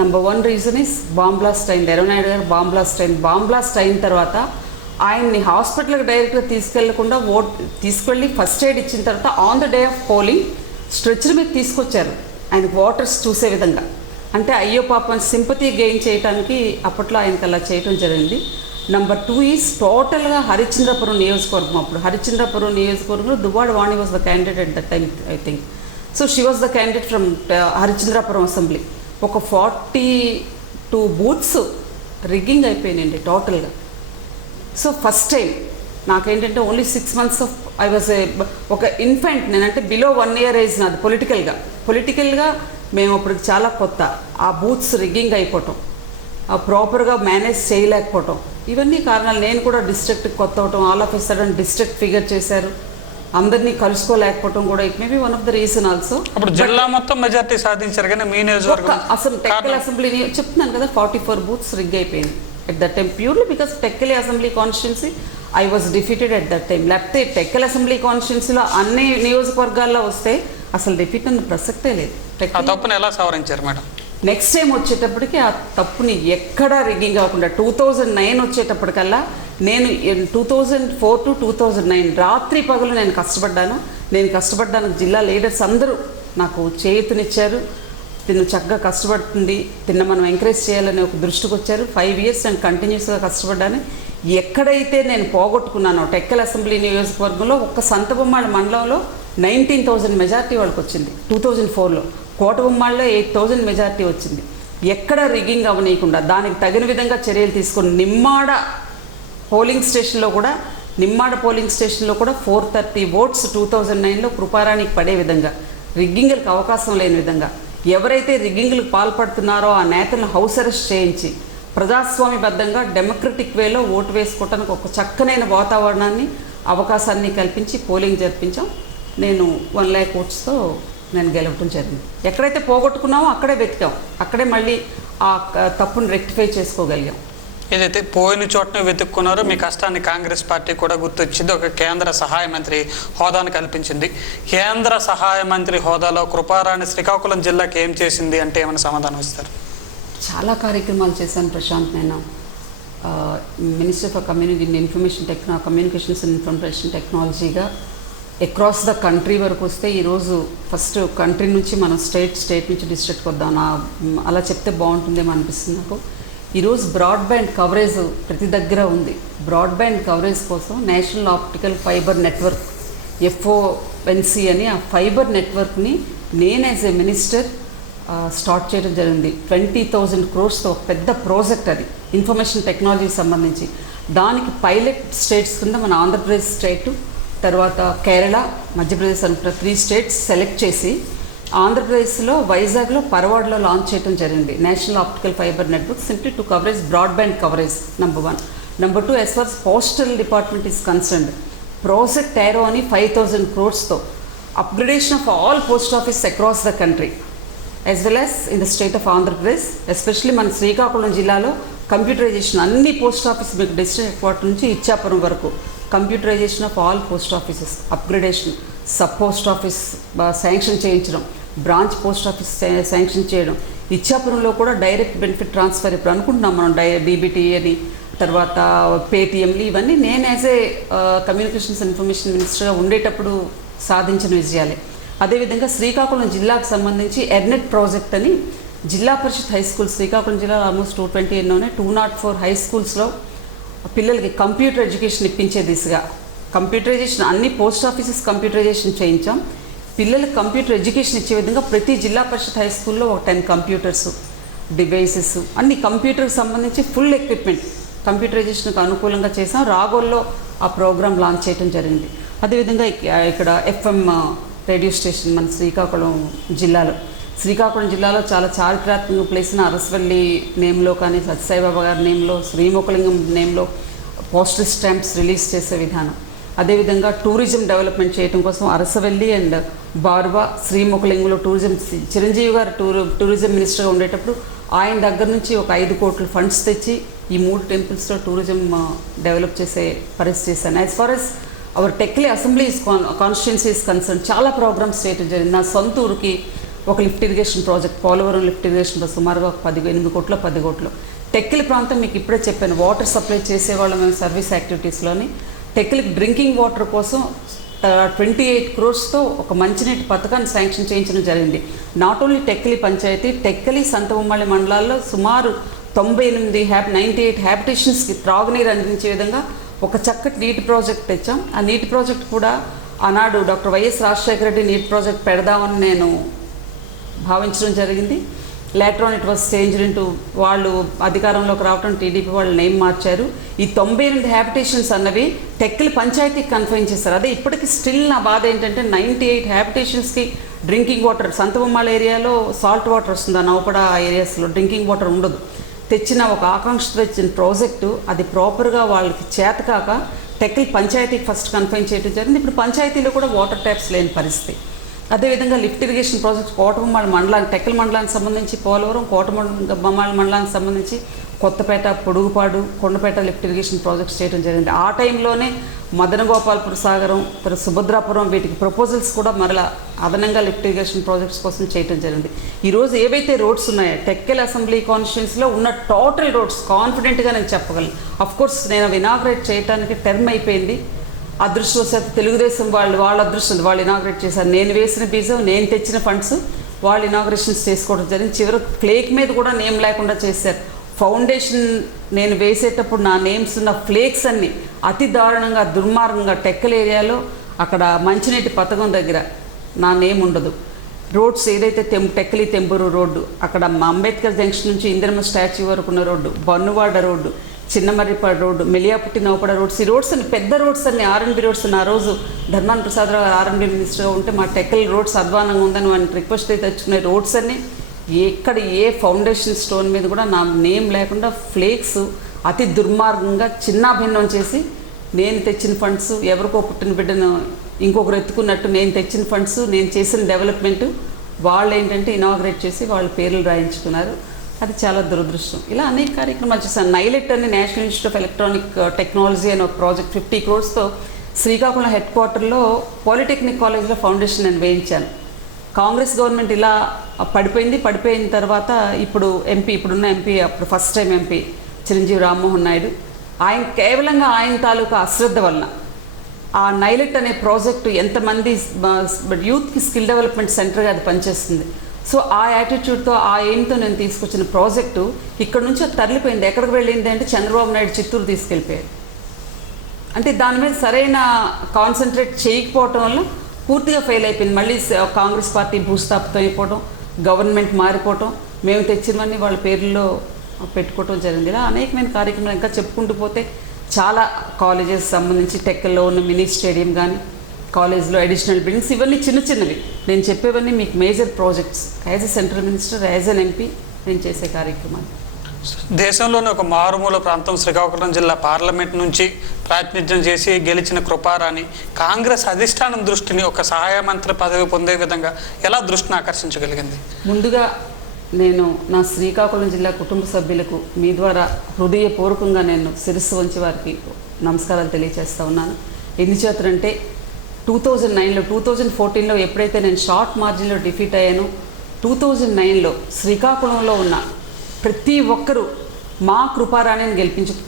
Number 1 reason is bomb blast అయింది, ఎర్రనాయుడు గారు బాంబ్ బ్లాస్ట్ అయింది. బాంబ్ బ్లాస్ట్ అయిన తర్వాత ఆయన్ని హాస్పిటల్కి డైరెక్ట్గా తీసుకెళ్లకుండా తీసుకెళ్ళి ఫస్ట్ ఎయిడ్ ఇచ్చిన తర్వాత on the day of polling stretcher మీద తీసుకొచ్చారు ఆయనకు వాటర్స్ చూసే విధంగా. అంటే అయ్యో పాపం సింపతి గెయిన్ చేయడానికి అప్పట్లో ఆయనకు అలా చేయడం జరిగింది. నెంబర్ 2 ఈజ్ టోటల్గా హరిశ్చంద్రపురం నియోజకవర్గం. అప్పుడు హరిశ్చంద్రపురం నియోజకవర్గంలో Duvvada Vani was the candidate at that time I think. So she was the candidate from Harishchandrapuram assembly. ఒక 42 బూత్స్ రిగ్గింగ్ అయిపోయినాయండి టోటల్గా. సో ఫస్ట్ టైం నాకేంటంటే only 6 months of I was ఒక ఇన్ఫెంట్, నేనంటే బిలో 1 year ఏజ్ నాది. పొలిటికల్గా మేము అప్పుడు చాలా కొత్త. ఆ బూత్స్ రిగ్గింగ్ అయిపోవటం, ప్రాపర్గా మేనేజ్ చేయలేకపోవటం, ఇవన్నీ కారణాలు. నేను కూడా డిస్ట్రిక్ట్ కొత్త అవటం, all of a sudden district figure చేశారు, అందరినీ కలుసుకోలేకపోవటం కూడా it may be one of the reason also. అప్పుడు జిల్లా మొత్తం మెజార్టీ సాధించారు కానీ మీ నియోజకవర్గం అసలు టెక్కలి అసెంబ్లీ చెప్తున్నాను కదా 44 బూత్స్ రిగ్ అయిపోయింది at that time, purely because Tekkali assembly constituency I was defeated at that time. లేకపోతే టెక్కల్ అసెంబ్లీ కాన్స్టిట్యున్సీలో అన్ని నియోజకవర్గాల్లో వస్తే అసలు డిఫీట్ అన్న ప్రసక్తే లేదు. ఆ తప్పును ఎలా సవరించారు మేడం? నెక్స్ట్ టైం వచ్చేటప్పటికి ఆ తప్పుని ఎక్కడా రిగ్గింగ్ అవ్వకుండా 2009 వచ్చేటప్పటికల్లా నేను 2004 to 2009 రాత్రి పగలు నేను కష్టపడ్డానికి జిల్లా లీడర్స్ అందరూ నాకు చేయూతనిచ్చారు. తిను చక్కగా కష్టపడుతుంది, తిన్న మనం ఎంకరేజ్ చేయాలని ఒక దృష్టికి వచ్చారు. 5 years నేను కంటిన్యూస్గా కష్టపడ్డాను. ఎక్కడైతే నేను పోగొట్టుకున్నానో టెక్కల్ అసెంబ్లీ నియోజకవర్గంలో ఒక్క సంతబొమ్మాళ్ళ మండలంలో 19,000 మెజార్టీ వాళ్ళకి వచ్చింది 2004లో. కోటబొమ్మాళ్ళలో 8,000 మెజార్టీ వచ్చింది. ఎక్కడ రిగ్గింగ్ అవ్వనీయకుండా దానికి తగిన విధంగా చర్యలు తీసుకొని నిమ్మాడ పోలింగ్ స్టేషన్లో కూడా 430 votes 2009లో కృపారాణికి పడే విధంగా, రిగ్గింగ్లకు అవకాశం లేని విధంగా ఎవరైతే రిగ్గింగ్లకు పాల్పడుతున్నారో ఆ నేతలను హౌస్ అరెస్ట్ చేయించి ప్రజాస్వామ్యబద్ధంగా డెమోక్రటిక్ వేలో ఓటు వేసుకోవడానికి ఒక చక్కనైన వాతావరణాన్ని, అవకాశాన్ని కల్పించి పోలింగ్ జరిపించాం. నేను 1 lakh votes నేను గెలవటం జరిగింది. ఎక్కడైతే పోగొట్టుకున్నామో అక్కడే వెతికాం, అక్కడే మళ్ళీ ఆ తప్పును రెక్టిఫై చేసుకోగలిగాం. ఏదైతే పోయిన చోటనే వెతుక్కున్నారో మీ కష్టాన్ని కాంగ్రెస్ పార్టీ కూడా గుర్తొచ్చింది, ఒక కేంద్ర సహాయ మంత్రి హోదాను కల్పించింది. కేంద్ర సహాయ మంత్రి హోదాలో కృపారాణి శ్రీకాకుళం జిల్లాకి ఏం చేసింది అంటే ఏమైనా సమాధానం ఇస్తారు? చాలా కార్యక్రమాలు చేశాను ప్రశాంత్. నేను minister for communications and information టెక్నాలజీగా అక్రాస్ ద కంట్రీ వరకు వస్తే ఈరోజు ఫస్ట్ కంట్రీ నుంచి మనం స్టేట్ నుంచి డిస్ట్రిక్ట్కి వద్దాం, అలా చెప్తే బాగుంటుందేమో అనిపిస్తుంది నాకు. ఈరోజు బ్రాడ్బ్యాండ్ కవరేజ్ ప్రతి దగ్గర ఉంది. బ్రాడ్బ్యాండ్ కవరేజ్ కోసం national optical fibre network FONC అని ఆ ఫైబర్ నెట్వర్క్ని నేను యాజ్ ఏ మినిస్టర్ స్టార్ట్ చేయడం జరిగింది. 20,000 crores ఒక పెద్ద ప్రాజెక్ట్ అది, ఇన్ఫర్మేషన్ టెక్నాలజీకి సంబంధించి. దానికి పైలట్ స్టేట్స్ కింద మన ఆంధ్రప్రదేశ్ స్టేటు, తర్వాత కేరళ, మధ్యప్రదేశ్ అని 3 states సెలెక్ట్ చేసి ఆంధ్రప్రదేశ్లో వైజాగ్లో పరవాడలో లాంచ్ చేయడం జరిగింది. National optical fibre network simply to coverage broadband coverage number 1. Number 2, as far postal department is concerned, project Arrow అని 5,000 crores upgradation of all post office across the country as well as in the state of Andhra Pradesh. Especially మన శ్రీకాకుళం జిల్లాలో computerisation అన్ని post office, మీకు district head quarter నుంచి ఇచ్చాపురం వరకు computerisation of all post offices, upgradation, sub post office sanction చేయించడం, branch post office sanction చేయడం. ఇచ్చాపురంలో కూడా direct benefit transfer ఇప్పుడు అనుకుంటున్నాం మనం, DBT అని, తర్వాత పేటిఎంలు, ఇవన్నీ నేను యాజ్ ఏ కమ్యూనికేషన్స్ ఇన్ఫర్మేషన్ మినిస్టర్గా ఉండేటప్పుడు సాధించిన విజయాలే. అదేవిధంగా శ్రీకాకుళం జిల్లాకు సంబంధించి ఎర్నెట్ ప్రాజెక్ట్ అని జిల్లా పరిషత్ హై స్కూల్, శ్రీకాకుళం జిల్లాలో ఆల్మోస్ట్ 220 ఎన్నోనే 204 హై స్కూల్స్లో పిల్లలకి కంప్యూటర్ ఎడ్యుకేషన్ ఇప్పించే దిశగా కంప్యూటరైజేషన్, అన్ని పోస్ట్ ఆఫీసెస్ కంప్యూటరైజేషన్ చేయించాం. పిల్లలకు కంప్యూటర్ ఎడ్యుకేషన్ ఇచ్చే విధంగా ప్రతి జిల్లా పరిషత్ హై స్కూల్లో ఒక 10 కంప్యూటర్స్, డివైసెస్, అన్ని కంప్యూటర్కి సంబంధించి ఫుల్ ఎక్విప్మెంట్ కంప్యూటరైజేషన్కి అనుకూలంగా చేసాం. రాగోల్లో ఆ ప్రోగ్రామ్ లాంచ్ చేయడం జరిగింది. అదేవిధంగా ఇక్కడ FM రేడియో స్టేషన్ మన శ్రీకాకుళం జిల్లాలో చాలా చారిత్రాత్మక ప్లేస్ అరసవల్లి నేమ్లో కానీ, సత్యసాయిబాబా గారి నేమ్లో, శ్రీముఖలింగం నేమ్లో పోస్టల్ స్టాంప్స్ రిలీజ్ చేసే విధానం, అదేవిధంగా టూరిజం డెవలప్మెంట్ చేయడం కోసం అరసవెల్లి అండ్ బార్వా శ్రీముఖలింగంలో టూరిజం చిరంజీవి గారు టూరిజం మినిస్టర్గా ఉండేటప్పుడు ఆయన దగ్గర నుంచి ఒక 5 కోట్ల ఫండ్స్ తెచ్చి ఈ 3 టెంపుల్స్లో టూరిజం డెవలప్ చేసే పరిస్థితి చేశాను. As far as our Tekkali assembly constituency is concern చాలా ప్రోగ్రామ్స్ చేయడం జరిగింది. నా సొంత ఊరికి ఒక lift irrigation project, Polavaram lift irrigation సుమారుగా 8 కోట్లు 10 కోట్లు. టెక్కలి ప్రాంతం మీకు ఇప్పుడే చెప్పాను, వాటర్ సప్లై చేసేవాళ్ళం మేము సర్వీస్ యాక్టివిటీస్లోని. టెక్కలికి డ్రింకింగ్ వాటర్ కోసం 28 crores ఒక మంచినీటి పథకాన్ని శాంక్షన్ చేయించడం జరిగింది. నాట్ ఓన్లీ టెక్కలి పంచాయతీ, టెక్కలి సంతబొమ్మాళి మండలాల్లో సుమారు 98 హ్యాబిటేషన్స్కి త్రాగునీరు అందించే విధంగా ఒక చక్కటి నీటి ప్రాజెక్ట్ తెచ్చాం. ఆ నీటి ప్రాజెక్ట్ కూడా ఆనాడు డాక్టర్ వైఎస్ రాజశేఖర రెడ్డి నీటి ప్రాజెక్ట్ పెడదామని నేను భావించడం జరిగింది. Later on it was changed into వాళ్ళు అధికారంలోకి రావడం టీడీపీ వాళ్ళు నేమ్ మార్చారు. ఈ 98 హ్యాబిటేషన్స్ అన్నవి టెక్కలి పంచాయతీకి కన్ఫైన్ చేశారు. అదే ఇప్పటికీ స్టిల్ నా బాధ ఏంటంటే 98 హ్యాబిటేషన్స్కి డ్రింకింగ్ వాటర్, సంతబొమ్మాళ ఏరియాలో సాల్ట్ వాటర్ వస్తుంది, ఆ నౌపడ ఏరియాస్లో డ్రింకింగ్ వాటర్ ఉండదు. తెచ్చిన ఒక ఆకాంక్షతో తెచ్చిన ప్రాజెక్టు అది ప్రాపర్గా వాళ్ళకి చేతకాక టెక్కలి పంచాయతీకి ఫస్ట్ కన్ఫైన్ చేయడం జరిగింది. ఇప్పుడు పంచాయతీలో కూడా వాటర్ ట్యాప్స్ లేని పరిస్థితి. అదేవిధంగా లిఫ్ట్ ఇరిగేషన్ ప్రాజెక్ట్ కోటబొమ్మాళి మండలానికి, టెక్కలి మండలానికి సంబంధించి పోలవరం, కోటబొమ్మాళి మండలానికి సంబంధించి Kothapeta, Podugupadu, Kondapeta lift irrigation projects చేయడం జరిగింది. ఆ టైంలోనే మదనగోపాలపుర సాగరం, తర్వాత సుభద్రాపురం వీటికి ప్రపోజల్స్ కూడా మరలా అదనంగా లిఫ్ట్ ఇరిగేషన్ ప్రాజెక్ట్స్ కోసం చేయడం జరిగింది. ఈరోజు ఏవైతే రోడ్స్ ఉన్నాయో టెక్కలి అసెంబ్లీ కాన్స్టిట్యున్సీలో ఉన్న టోటల్ రోడ్స్ కాన్ఫిడెంట్గా నేను చెప్పగలను. అఫ్కోర్స్ నేను ఇనాగ్రేట్ చేయడానికి టర్మ్ అయిపోయింది. అదృష్టవశాత్తు తెలుగుదేశం వాళ్ళ అదృష్టం, వాళ్ళు ఇనాగ్రేట్ చేశారు. నేను వేసిన బీజం, నేను తెచ్చిన ఫండ్స్ వాళ్ళు ఇనాగ్రేషన్స్ చేసుకోవడం జరిగింది. చివరికి ఫ్లేక్ మీద కూడా నేమ్ లేకుండా చేశారు. ఫౌండేషన్ నేను వేసేటప్పుడు నా నేమ్స్ ఉన్న ఫ్లేక్స్ అన్నీ అతి దారుణంగా దుర్మార్గంగా టెక్కలి ఏరియాలో అక్కడ మంచినీటి పథకం దగ్గర నా నేమ్ ఉండదు. రోడ్స్ ఏదైతే టెక్కలి తెంబూరు రోడ్డు, అక్కడ అంబేద్కర్ జంక్షన్ నుంచి ఇందిరమ్మ స్టాచ్యూ వరకు ఉన్న road, Bannuvada road, Chinnamarripadu road, Meliaputti Naupada roads, ఈ రోడ్స్ అన్ని పెద్ద రోడ్స్ అన్ని ఆర్ఎన్బి రోడ్స్. ఆ రోజు ధర్మాన ప్రసాదరావు ఆర్ఎన్బి మినిస్టర్గా ఉంటే మా టెక్కలి రోడ్స్ అధ్వానంగా ఉందని వాళ్ళని రిక్వెస్ట్ అయితే తెచ్చుకునే రోడ్స్ అన్ని ఎక్కడ ఏ ఫౌండేషన్ స్టోన్ మీద కూడా నా నేమ్ లేకుండా ఫ్లేక్స్ అతి దుర్మార్గంగా చిన్నాభిన్నం చేసి నేను తెచ్చిన ఫండ్స్ ఎవరికో పుట్టిన బిడ్డను ఇంకొకరు ఎత్తుకున్నట్టు నేను తెచ్చిన ఫండ్స్, నేను చేసిన డెవలప్మెంట్ వాళ్ళు ఏంటంటే ఇనాగ్రేట్ చేసి వాళ్ళ పేర్లు రాయించుకున్నారు. అది చాలా దురదృష్టం. ఇలా అనేక కార్యక్రమాలు చేశాను. నైలెట్ అని national institute of electronic technology అని ఒక ప్రాజెక్ట్ 50 crores శ్రీకాకుళం హెడ్ క్వార్టర్లో పాలిటెక్నిక్ కాలేజ్లో ఫౌండేషన్ నేను వేయించాను. కాంగ్రెస్ గవర్నమెంట్ ఇలా పడిపోయిన తర్వాత ఇప్పుడున్న ఎంపీ అప్పుడు first time MP Chiranjeevi Rammohan Naidu, ఆయన కేవలంగా ఆయన తాలూకా అశ్రద్ధ వలన ఆ నైలెట్ అనే ప్రాజెక్టు ఎంతమంది యూత్కి స్కిల్ డెవలప్మెంట్ సెంటర్గా అది పనిచేస్తుంది. సో ఆ యాటిట్యూడ్తో ఆ ఎయిమ్తో నేను తీసుకొచ్చిన ప్రాజెక్టు ఇక్కడ నుంచి అది తరలిపోయింది. ఎక్కడికి వెళ్ళింది అంటే చంద్రబాబు నాయుడు చిత్తూరు తీసుకెళ్ళిపోయాడు. అంటే దాని మీద సరైన కాన్సన్ట్రేట్ చేయకపోవటం వల్ల పూర్తిగా ఫెయిల్ అయిపోయింది. మళ్ళీ కాంగ్రెస్ పార్టీ భూస్థాపితం అయిపోవడం, గవర్నమెంట్ మారిపోవటం, మేము తెచ్చినవన్నీ వాళ్ళ పేర్లలో పెట్టుకోవటం జరిగింది. ఇలా అనేకమైన కార్యక్రమాలు ఇంకా చెప్పుకుంటూ పోతే చాలా కాలేజెస్ సంబంధించి టెక్కల్లో ఉన్న మినీ స్టేడియం కానీ, కాలేజ్లో అడిషనల్ బిల్డింగ్స్, ఇవన్నీ చిన్నవి. నేను చెప్పేవన్నీ మీకు major projects. As a central minister, as N MP నేను చేసే కార్యక్రమాలు. దేశంలోని ఒక మారుమూల ప్రాంతం శ్రీకాకుళం జిల్లా పార్లమెంట్ నుంచి ప్రాతినిధ్యం చేసి గెలిచిన కృపారాణి కాంగ్రెస్ అధిష్టానం దృష్టిని ఒక సహాయ మంత్రి పదవి పొందే విధంగా ఎలా దృష్టిని ఆకర్షించగలిగింది? ముందుగా నేను నా శ్రీకాకుళం జిల్లా కుటుంబ సభ్యులకు మీ ద్వారా హృదయపూర్వకంగా నేను శిరస్సు వంచి వారికి నమస్కారాలు తెలియజేస్తూ ఉన్నాను. ఎందుచేతంటే 2009లో 2014లో ఎప్పుడైతే నేను షార్ట్ మార్జిన్లో డిఫీట్ అయ్యానో, 2009లో శ్రీకాకుళంలో ఉన్న ప్రతి ఒక్కరూ మా కృపారాణిని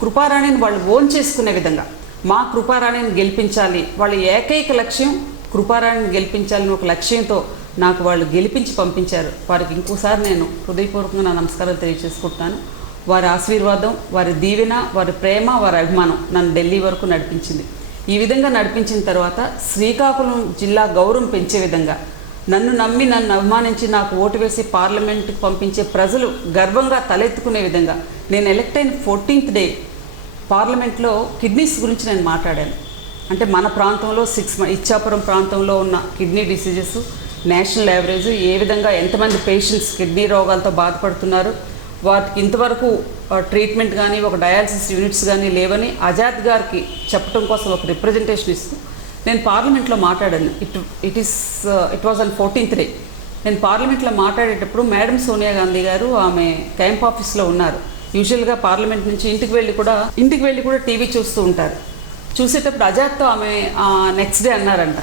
కృపారాణిని వాళ్ళు ఓన్ చేసుకునే విధంగా మా కృపారాణిని గెలిపించాలి, వాళ్ళ ఏకైక లక్ష్యం కృపారాణిని గెలిపించాలని ఒక లక్ష్యంతో నాకు వాళ్ళు గెలిపించి పంపించారు. వారికి ఇంకోసారి నేను హృదయపూర్వకంగా నా నమస్కారాలు తెలియజేసుకుంటున్నాను. వారి ఆశీర్వాదం, వారి దీవెన, వారి ప్రేమ, వారి అభిమానం నన్ను ఢిల్లీ వరకు నడిపించింది. ఈ విధంగా నడిపించిన తర్వాత శ్రీకాకుళం జిల్లా గౌరవం పెంచే విధంగా నన్ను నమ్మి నన్ను అభిమానించి నాకు ఓటు వేసి పార్లమెంట్కి పంపించే ప్రజలు గర్వంగా తలెత్తుకునే విధంగా నేను ఎలక్ట్ అయిన 14th డే పార్లమెంట్లో కిడ్నీస్ గురించి నేను మాట్లాడాను. అంటే మన ప్రాంతంలో ఇచ్చాపురం ప్రాంతంలో ఉన్న కిడ్నీ డిసీజెస్ నేషనల్ యావరేజ్ ఏ విధంగా ఎంతమంది పేషెంట్స్ కిడ్నీ రోగాలతో బాధపడుతున్నారు, వాటికి ఇంతవరకు ట్రీట్మెంట్ కానీ ఒక డయాలసిస్ యూనిట్స్ కానీ లేవని ఆజాద్ గారికి చెప్పడం కోసం ఒక రిప్రజెంటేషన్ ఇస్తూ నేను పార్లమెంట్లో మాట్లాడాను. It was on 14th day. నేను పార్లమెంట్లో మాట్లాడేటప్పుడు మేడం సోనియా గాంధీ గారు ఆమె క్యాంప్ ఆఫీస్లో ఉన్నారు. యూజువల్గా పార్లమెంట్ నుంచి ఇంటికి వెళ్ళి కూడా టీవీ చూస్తూ ఉంటారు. చూసేటప్పుడు ఆజాద్తో ఆమె నెక్స్ట్ డే అన్నారంట,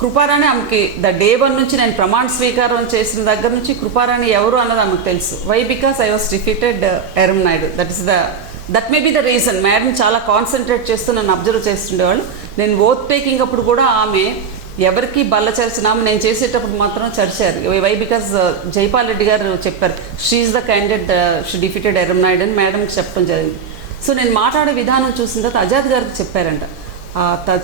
కృపారాణి ఆమెకి డే 1 నుంచి నేను ప్రమాణ స్వీకారం చేసిన దగ్గర నుంచి కృపారాణి ఎవరు అన్నది ఆమెకు తెలుసు. Why? Because I was defeated ఎరం Naidu. That may be the reason. Madam చాలా కాన్సన్ట్రేట్ చేస్తూ నన్ను అబ్జర్వ్ చేస్తుండేవాళ్ళు. నేను ఓత్ టేకింగ్ అప్పుడు కూడా ఆమె ఎవరికి బల్ల చరిచినాము, నేను చేసేటప్పుడు మాత్రం చరిచారు. వై? బికాజ్ జైపాల్ రెడ్డి గారు చెప్పారు, she is the candidate, she defeated ఎరం Naidu అని మేడంకి చెప్పడం జరిగింది. సో నేను మాట్లాడే విధానం చూసిన తర్వాత ఆజాద్ గారికి చెప్పారంట,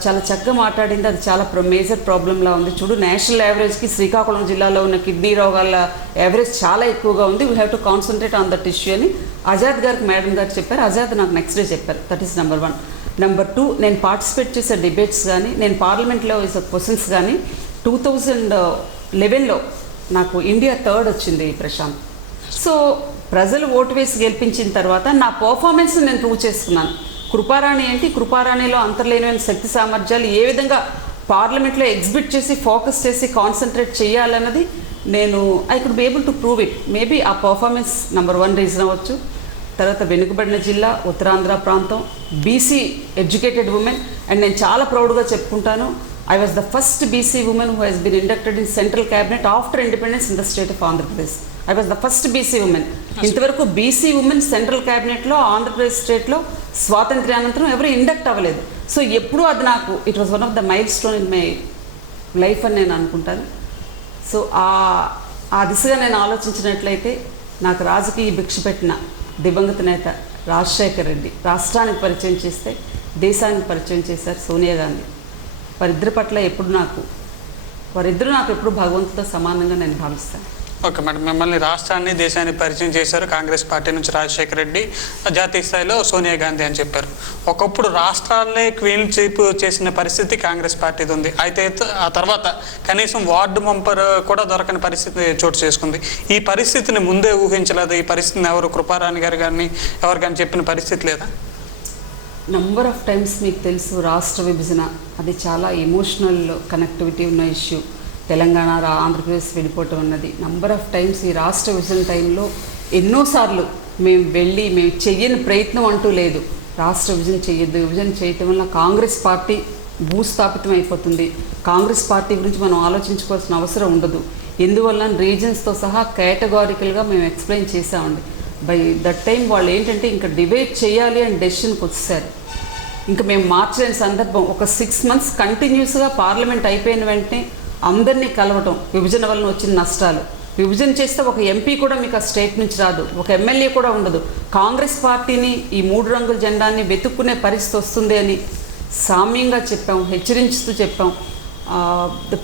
చాలా చక్కగా మాట్లాడింది, అది చాలా మేజర్ ప్రాబ్లంలా ఉంది. చూడు, నేషనల్ యావరేజ్కి శ్రీకాకుళం జిల్లాలో ఉన్న కిడ్నీ రోగాల యావరేజ్ చాలా ఎక్కువగా ఉంది. We have to concentrate on that issue అని ఆజాద్ గారికి మేడం గారు చెప్పారు. ఆజాద్ నాకు నెక్స్ట్ డే చెప్పారు. That is number 1. నెంబర్ 2, నేను పార్టిసిపేట్ చేసే డిబేట్స్ కానీ, నేను పార్లమెంట్లో వేసే క్వశ్చన్స్ కానీ 2011లో నాకు ఇండియా 3rd వచ్చింది ప్రశాంత్. సో ప్రజలు ఓటు వేసి గెలిపించిన తర్వాత నా పర్ఫార్మెన్స్ని నేను ప్రూవ్ చేసుకున్నాను. కృపారాణి ఏంటి, కృపారాణిలో అంతర్లీనమైన శక్తి సామర్థ్యాలు ఏ విధంగా పార్లమెంట్లో ఎగ్జిబిట్ చేసి ఫోకస్ చేసి కాన్సన్ట్రేట్ చేయాలన్నది నేను I could be able to prove it. Maybe ఆ పర్ఫార్మెన్స్ నెంబర్ 1 రీజన్ అవ్వచ్చు. తర్వాత వెనుకబడిన జిల్లా, ఉత్తరాంధ్ర ప్రాంతం, బీసీ ఎడ్యుకేటెడ్ ఉమెన్. అండ్ నేను చాలా ప్రౌడ్గా చెప్పుకుంటాను, I was the first BC women who has been inducted in central cabinet after independence in the state of Andhra Pradesh. I was the first BC women. ఇంతవరకు బీసీ ఉమెన్ సెంట్రల్ క్యాబినెట్లో ఆంధ్రప్రదేశ్ స్టేట్లో స్వాతంత్ర్యానంతరం ఎవరు induct అవ్వలేదు. So ఎప్పుడూ అది నాకు it was one of the mile stone in my life అని నేను అనుకుంటాను. సో ఆ దిశగా నేను ఆలోచించినట్లయితే నాకు రాజకీయ భిక్ష పెట్టిన దివంగత నేత రాజశేఖర రెడ్డి రాష్ట్రానికి పరిచయం చేస్తే దేశానికి పరిచయం చేశారు సోనియా గాంధీ. వారిద్దరి పట్ల వారిద్దరూ నాకు ఎప్పుడు భగవంతుతో సమానంగా నేను భావిస్తాను. ఓకే మేడం, మిమ్మల్ని రాష్ట్రాన్ని దేశాన్ని పరిచయం చేశారు కాంగ్రెస్ పార్టీ నుంచి రాజశేఖర రెడ్డి, జాతీయ స్థాయిలో సోనియా గాంధీ అని చెప్పారు. ఒకప్పుడు రాష్ట్రాలనే క్వీన్ చీఫ్ చేసిన పరిస్థితి కాంగ్రెస్ పార్టీది ఉంది. అయితే ఆ తర్వాత కనీసం వార్డు మెంబర్ కూడా దొరకని పరిస్థితి చోటు చేసుకుంది. ఈ పరిస్థితిని ముందే ఊహించలేదు. ఈ పరిస్థితిని ఎవరు కృపారాణి గారు కానీ ఎవరు కానీ చెప్పిన పరిస్థితి లేదా? నంబర్ ఆఫ్ టైమ్స్ మీకు తెలుసు, రాష్ట్ర విభజన అది చాలా ఎమోషనల్ కనెక్టివిటీ ఉన్న ఇష్యూ. తెలంగాణ ఆంధ్రప్రదేశ్ విడిపోవటం అన్నది నంబర్ ఆఫ్ టైమ్స్ ఈ రాష్ట్ర విభజన టైంలో ఎన్నోసార్లు మేము చెయ్యని ప్రయత్నం అంటూ లేదు. రాష్ట్ర విభజన చేయొద్దు, విభజన చేయటం వల్ల కాంగ్రెస్ పార్టీ భూస్థాపితం అయిపోతుంది, కాంగ్రెస్ పార్టీ గురించి మనం ఆలోచించుకోవాల్సిన అవసరం ఉండదు. ఎందువల్ల రీజన్స్తో సహా కేటగారికల్గా మేము ఎక్స్ప్లెయిన్ చేసామండి. బై దట్ టైం వాళ్ళు ఏంటంటే ఇంకా డిబేట్ చేయాలి అని డెసిషన్కి వచ్చేసారు. ఇంకా మేము మార్చలేని సందర్భం. ఒక 6 months కంటిన్యూస్గా పార్లమెంట్ అయిపోయిన వెంటనే అందరినీ కలవటం, విభజన వలన వచ్చిన నష్టాలు. విభజన చేస్తే ఒక ఎంపీ కూడా మీకు ఆ స్టేట్ నుంచి రాదు, ఒక ఎమ్మెల్యే కూడా ఉండదు. కాంగ్రెస్ పార్టీని ఈ 3 రంగుల జెండాన్ని వెతుక్కునే పరిస్థితి వస్తుంది అని సామ్యంగా చెప్పాం, హెచ్చరించుతూ చెప్పాం.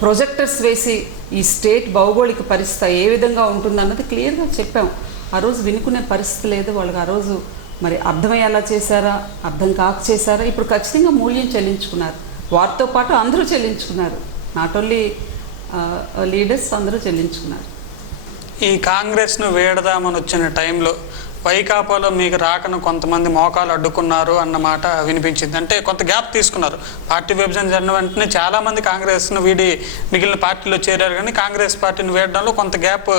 ప్రొజెక్టర్స్ వేసి ఈ స్టేట్ భౌగోళిక పరిస్థితి ఏ విధంగా ఉంటుందన్నది క్లియర్గా చెప్పాం. ఆ రోజు వినుకునే పరిస్థితి లేదు వాళ్ళకి. ఆ రోజు మరి అర్థమయ్యేలా చేశారా, అర్థం కాక చేశారా, ఇప్పుడు ఖచ్చితంగా మూల్యం చెల్లించుకున్నారు. వారితో పాటు అందరూ చెల్లించుకున్నారు, నాట్ ఓన్లీ లీడర్స్, అందరూ చెల్లించుకున్నారు. ఈ కాంగ్రెస్ను వేడదామని వచ్చిన టైంలో వైకాపాలో మీకు రాకను కొంతమంది మోకాలు అడ్డుకున్నారు అన్నమాట వినిపించింది. అంటే కొంత గ్యాప్ తీసుకున్నారు. పార్టీ విభజన జరిగిన వెంటనే చాలామంది కాంగ్రెస్ను వీడి మిగిలిన పార్టీలో చేరారు, కానీ కాంగ్రెస్ పార్టీని వేయడంలో కొంత గ్యాప్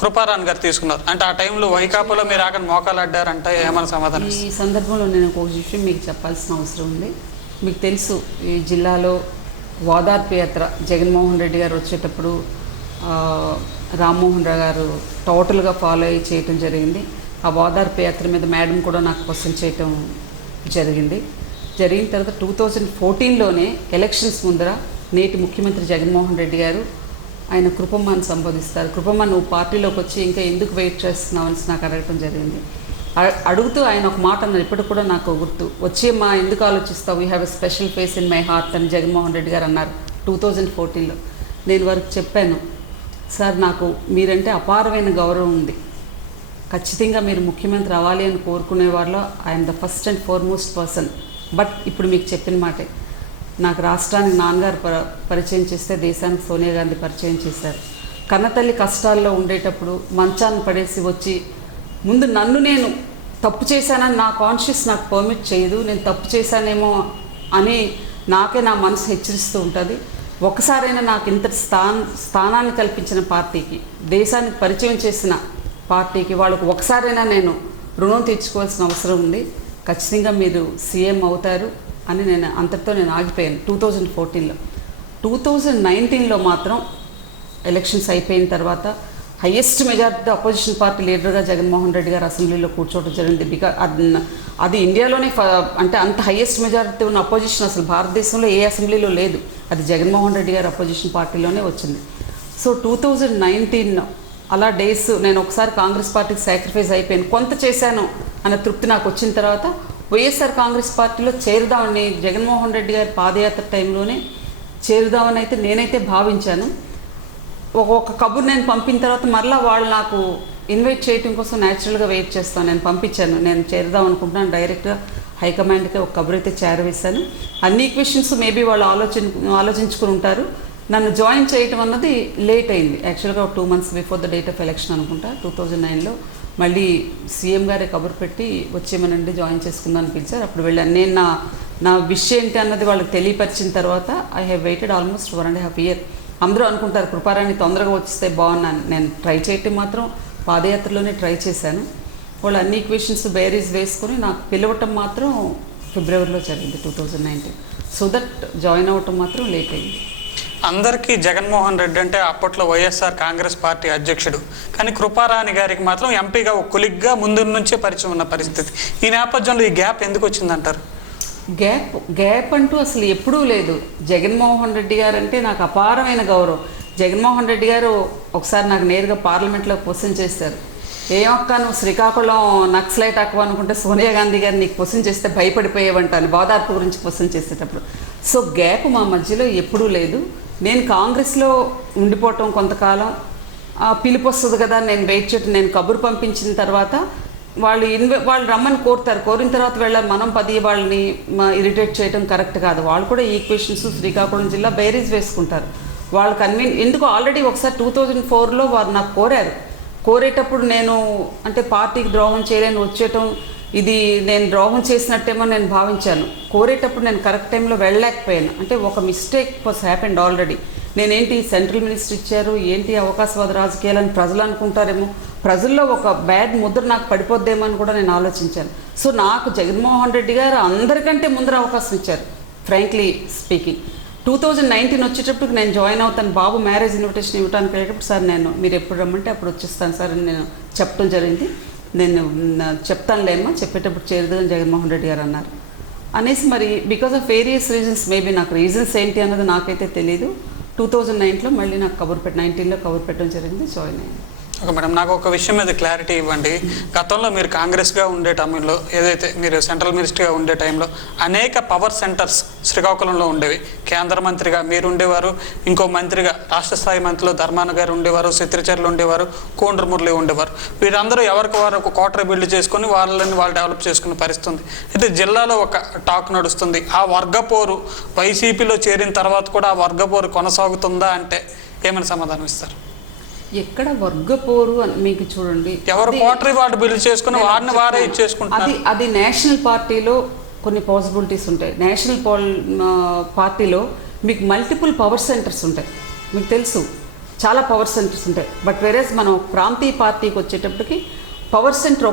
కృపారాణి గారు తీసుకున్నారు. అంటే ఆ టైంలో వైకాపాలో మీరు రాకను మోకాలు అడ్డారంటే ఏమైనా సమాధానం? ఈ సందర్భంలో నేను ఒక విషయం మీకు చెప్పాల్సిన అవసరం ఉంది. మీకు తెలుసు, ఈ జిల్లాలో ఓదార్పు యాత్ర జగన్మోహన్ రెడ్డి గారు వచ్చేటప్పుడు రామ్మోహన్ రావు గారు టోటల్గా ఫాలో అయ్యి చేయటం జరిగింది. ఆ ఓదార్పు యాత్ర మీద మేడం కూడా నాకు క్వశ్చన్ చేయటం జరిగిన తర్వాత 2014లోనే ఎలక్షన్స్ ముందర నేటి ముఖ్యమంత్రి జగన్మోహన్ రెడ్డి గారు ఆయన కృపమ్మని సంబోధిస్తారు. కృపమ్మ, నువ్వు పార్టీలోకి వచ్చి ఇంకా ఎందుకు వెయిట్ చేస్తున్నావు అని నాకు అడగటం జరిగింది. అడుగుతూ ఆయన ఒక మాట అన్నారు, ఇప్పటికి కూడా నాకు గుర్తు, వచ్చేమ్మా ఎందుకు ఆలోచిస్తావు, we have a special place in my heart అని జగన్మోహన్ రెడ్డి గారు అన్నారు 2014లో. నేను వారికి చెప్పాను, సార్ నాకు మీరంటే అపారమైన గౌరవం ఉంది, ఖచ్చితంగా మీరు ముఖ్యమంత్రి అవ్వాలి అని కోరుకునే వాళ్ళలో I'm the first and foremost person. But ఇప్పుడు మీకు చెప్పిన మాటే, నాకు రాష్ట్రానికి నాన్నగారు పరిచయం చేస్తే దేశానికి సోనియా గాంధీ పరిచయం చేశారు. కన్నతల్లి కష్టాల్లో ఉండేటప్పుడు మంచాన్ని పడేసి వచ్చి ముందు నన్ను నేను తప్పు చేశానని నా కాన్షియస్ నాకు పర్మిట్ చేయదు. నేను తప్పు చేశానేమో అని నాకే నా మనసు హెచ్చరిస్తూ ఉంటుంది. ఒకసారైనా నాకు ఇంతటి స్థానాన్ని కల్పించిన పార్టీకి, దేశానికి పరిచయం చేసిన పార్టీకి, వాళ్ళకు ఒకసారైనా నేను రుణం తీర్చుకోవాల్సిన అవసరం ఉంది. ఖచ్చితంగా మీరు సీఎం అవుతారు అని నేను అంతటితో నేను ఆగిపోయాను 2014లో. 2019లో మాత్రం ఎలక్షన్స్ అయిపోయిన తర్వాత హయ్యెస్ట్ మెజారిటీ అపోజిషన్ పార్టీ లీడర్గా జగన్మోహన్ రెడ్డి గారు అసెంబ్లీలో కూర్చోవడం జరిగింది. అది ఇండియాలోనే అంటే అంత హయ్యెస్ట్ మెజారిటీ ఉన్న అపోజిషన్ అసలు భారతదేశంలో ఏ అసెంబ్లీలో లేదు. అది జగన్మోహన్ రెడ్డి గారు అపోజిషన్ పార్టీలోనే వచ్చింది. సో 2019 అలా డేస్ నేను ఒకసారి కాంగ్రెస్ పార్టీకి సాక్రిఫైస్ అయిపోయాను, కొంత చేశాను అన్న తృప్తి నాకు వచ్చిన తర్వాత వైఎస్ఆర్ కాంగ్రెస్ పార్టీలో చేరుదామని జగన్మోహన్ రెడ్డి గారి పాదయాత్ర టైంలోనే చేరుదామని అయితే నేనైతే భావించాను. ఒక కబురు నేను పంపిన తర్వాత మరలా వాళ్ళు నాకు ఇన్వైట్ చేయడం కోసం న్యాచురల్గా వెయిట్ చేస్తాను. నేను పంపించాను, నేను చేరుదాం అనుకుంటున్నాను, డైరెక్ట్గా హైకమాండ్కి ఒక కబురు అయితే చేరవేశాను. అన్ని ఈక్వెషన్స్ మేబీ వాళ్ళు ఆలోచించుకుని ఉంటారు. నన్ను జాయిన్ చేయటం అన్నది లేట్ అయింది. యాక్చువల్గా ఒక 2 months before the date of election అనుకుంటా 2009లో మళ్ళీ సీఎం గారే కబురు పెట్టి వచ్చేమనండి జాయిన్ చేసుకుందామని పిలిచారు. అప్పుడు వెళ్ళాను. నేను నా విష్ ఏంటి అన్నది వాళ్ళకి తెలియపరిచిన తర్వాత I have weighted almost 1.5 years. అందరూ అనుకుంటారు కృపారాణి తొందరగా వచ్చిస్తే బాగున్నాను. నేను ట్రై చేయటం మాత్రం పాదయాత్రలోనే ట్రై చేశాను. వాళ్ళు అన్ని ఈక్వేషన్స్ బేరీస్ వేసుకొని నాకు పిలవటం మాత్రం ఫిబ్రవరిలో జరిగింది 2019. సో దట్ జాయిన్ అవ్వటం మాత్రం లేట్ అయింది. అందరికీ జగన్మోహన్ రెడ్డి అంటే అప్పట్లో వైఎస్ఆర్ కాంగ్రెస్ పార్టీ అధ్యక్షుడు, కానీ కృపారాణి గారికి మాత్రం ఎంపీగా ఒక కొలిగ్గా ముందు నుంచే పరిచయం ఉన్న పరిస్థితి. ఈ నేపథ్యంలో ఈ గ్యాప్ ఎందుకు వచ్చిందంటారు? గ్యాప్ అంటూ అసలు ఎప్పుడూ లేదు. జగన్మోహన్ రెడ్డి గారు అంటే నాకు అపారమైన గౌరవం. జగన్మోహన్ రెడ్డి గారు ఒకసారి నాకు నేరుగా పార్లమెంట్లో క్వశ్చన్ చేశారు. ఏమక్క నువ్వు శ్రీకాకుళం నక్సలైట్ అక్క అనుకుంటే సోనియా గాంధీ గారు నీకు క్వశ్చన్ చేస్తే భయపడిపోయేవంటాను బాదార్పు గురించి క్వశ్చన్ చేసేటప్పుడు. సో గ్యాప్ మా మధ్యలో ఎప్పుడూ లేదు. నేను కాంగ్రెస్లో ఉండిపోవటం కొంతకాలం పిలుపు వస్తుంది కదా నేను వెయిట్ చేయటం. నేను కబురు పంపించిన తర్వాత వాళ్ళు రమ్మని కోరుతారు, కోరిన తర్వాత వెళ్ళాలి. మనం 10 వాళ్ళని ఇరిటేట్ చేయడం కరెక్ట్ కాదు. వాళ్ళు కూడా ఈక్వేషన్స్ శ్రీకాకుళం జిల్లా బేరీస్ వేసుకుంటారు. వాళ్ళు ఎందుకు ఆల్రెడీ ఒకసారి 2004లో వారు నాకు కోరేటప్పుడు నేను అంటే పార్టీకి ద్రోహం చేయలేని వచ్చేయటం ఇది నేను ద్రోహం చేసినట్టేమో నేను భావించాను. కోరేటప్పుడు నేను కరెక్ట్ టైంలో వెళ్ళలేకపోయాను. అంటే ఒక మిస్టేక్ వాస్ హ్యాపెండ్ ఆల్రెడీ. నేనేంటి సెంట్రల్ మినిస్టర్ ఇచ్చారు ఏంటి అవకాశవాద రాజకీయాలని ప్రజలు అనుకుంటారేమో, ప్రజల్లో ఒక బ్యాడ్ ముద్ర నాకు పడిపోద్దేమో అని కూడా నేను ఆలోచించాను. సో నాకు జగన్మోహన్ రెడ్డి గారు అందరికంటే ముందర అవకాశం ఇచ్చారు ఫ్రాంక్లీ స్పీకింగ్. 2019 వచ్చేటప్పుడు నేను జాయిన్ అవుతాను. బాబు మ్యారేజ్ ఇన్విటేషన్ ఇవ్వడానికి వెళ్ళేటప్పుడు సార్ మీరు ఎప్పుడు రమ్మంటే అప్పుడు వచ్చేస్తాను సార్ అని నేను చెప్పడం జరిగింది. నేను చెప్తానులేమ్మా చెప్పేటప్పుడు చేరుదని జగన్మోహన్ రెడ్డి గారు అన్నారు అనేసి మరి because of various reasons maybe నాకు రీజన్స్ ఏంటి అన్నది నాకైతే తెలియదు. 2009లో మళ్ళీ నాకు 19లో కబురు పెట్టడం జరిగింది, జాయిన్ అయ్యాను. ఓకే మేడం, నాకు ఒక విషయం మీద క్లారిటీ ఇవ్వండి. గతంలో మీరు కాంగ్రెస్గా ఉండే టైంలో ఏదైతే మీరు సెంట్రల్ మినిస్టర్గా ఉండే టైంలో అనేక పవర్ సెంటర్స్ శ్రీకాకుళంలో ఉండేవి. కేంద్ర మంత్రిగా మీరు ఉండేవారు, ఇంకో మంత్రిగా రాష్ట్ర స్థాయి మంత్రిలో ధర్మాన గారు ఉండేవారు, చిత్రచర్లు ఉండేవారు, కోండ్ర మురళి ఉండేవారు. వీరందరూ ఎవరికి వారు ఒక క్వార్టర్ బిల్డ్ చేసుకొని వాళ్ళు డెవలప్ చేసుకునే పరిస్థితి ఉంది. అయితే జిల్లాలో ఒక టాక్ నడుస్తుంది, ఆ వర్గపోరు వైసీపీలో చేరిన తర్వాత కూడా ఆ వర్గపోరు కొనసాగుతుందా అంటే ఏమైనా సమాధానం ఇస్తారు? ఎక్కడ వర్గపోరు అని మీకు చూడండి, ఎవరు క్వార్టర్ వార్డు బిల్డ్ చేసుకుని వారిని వారే ఇచ్చేసుకుంటారు. అది నేషనల్ పార్టీలో కొన్ని పాసిబిలిటీస్ ఉంటాయి. నేషనల్ పార్టీలో మీకు మల్టిపుల్ పవర్ సెంటర్స్ ఉంటాయి, మీకు తెలుసు చాలా పవర్ సెంటర్స్ ఉంటాయి. బట్ వేరేస్ మనం ప్రాంతీయ పార్టీకి వచ్చేటప్పటికి పవర్ సెంటర్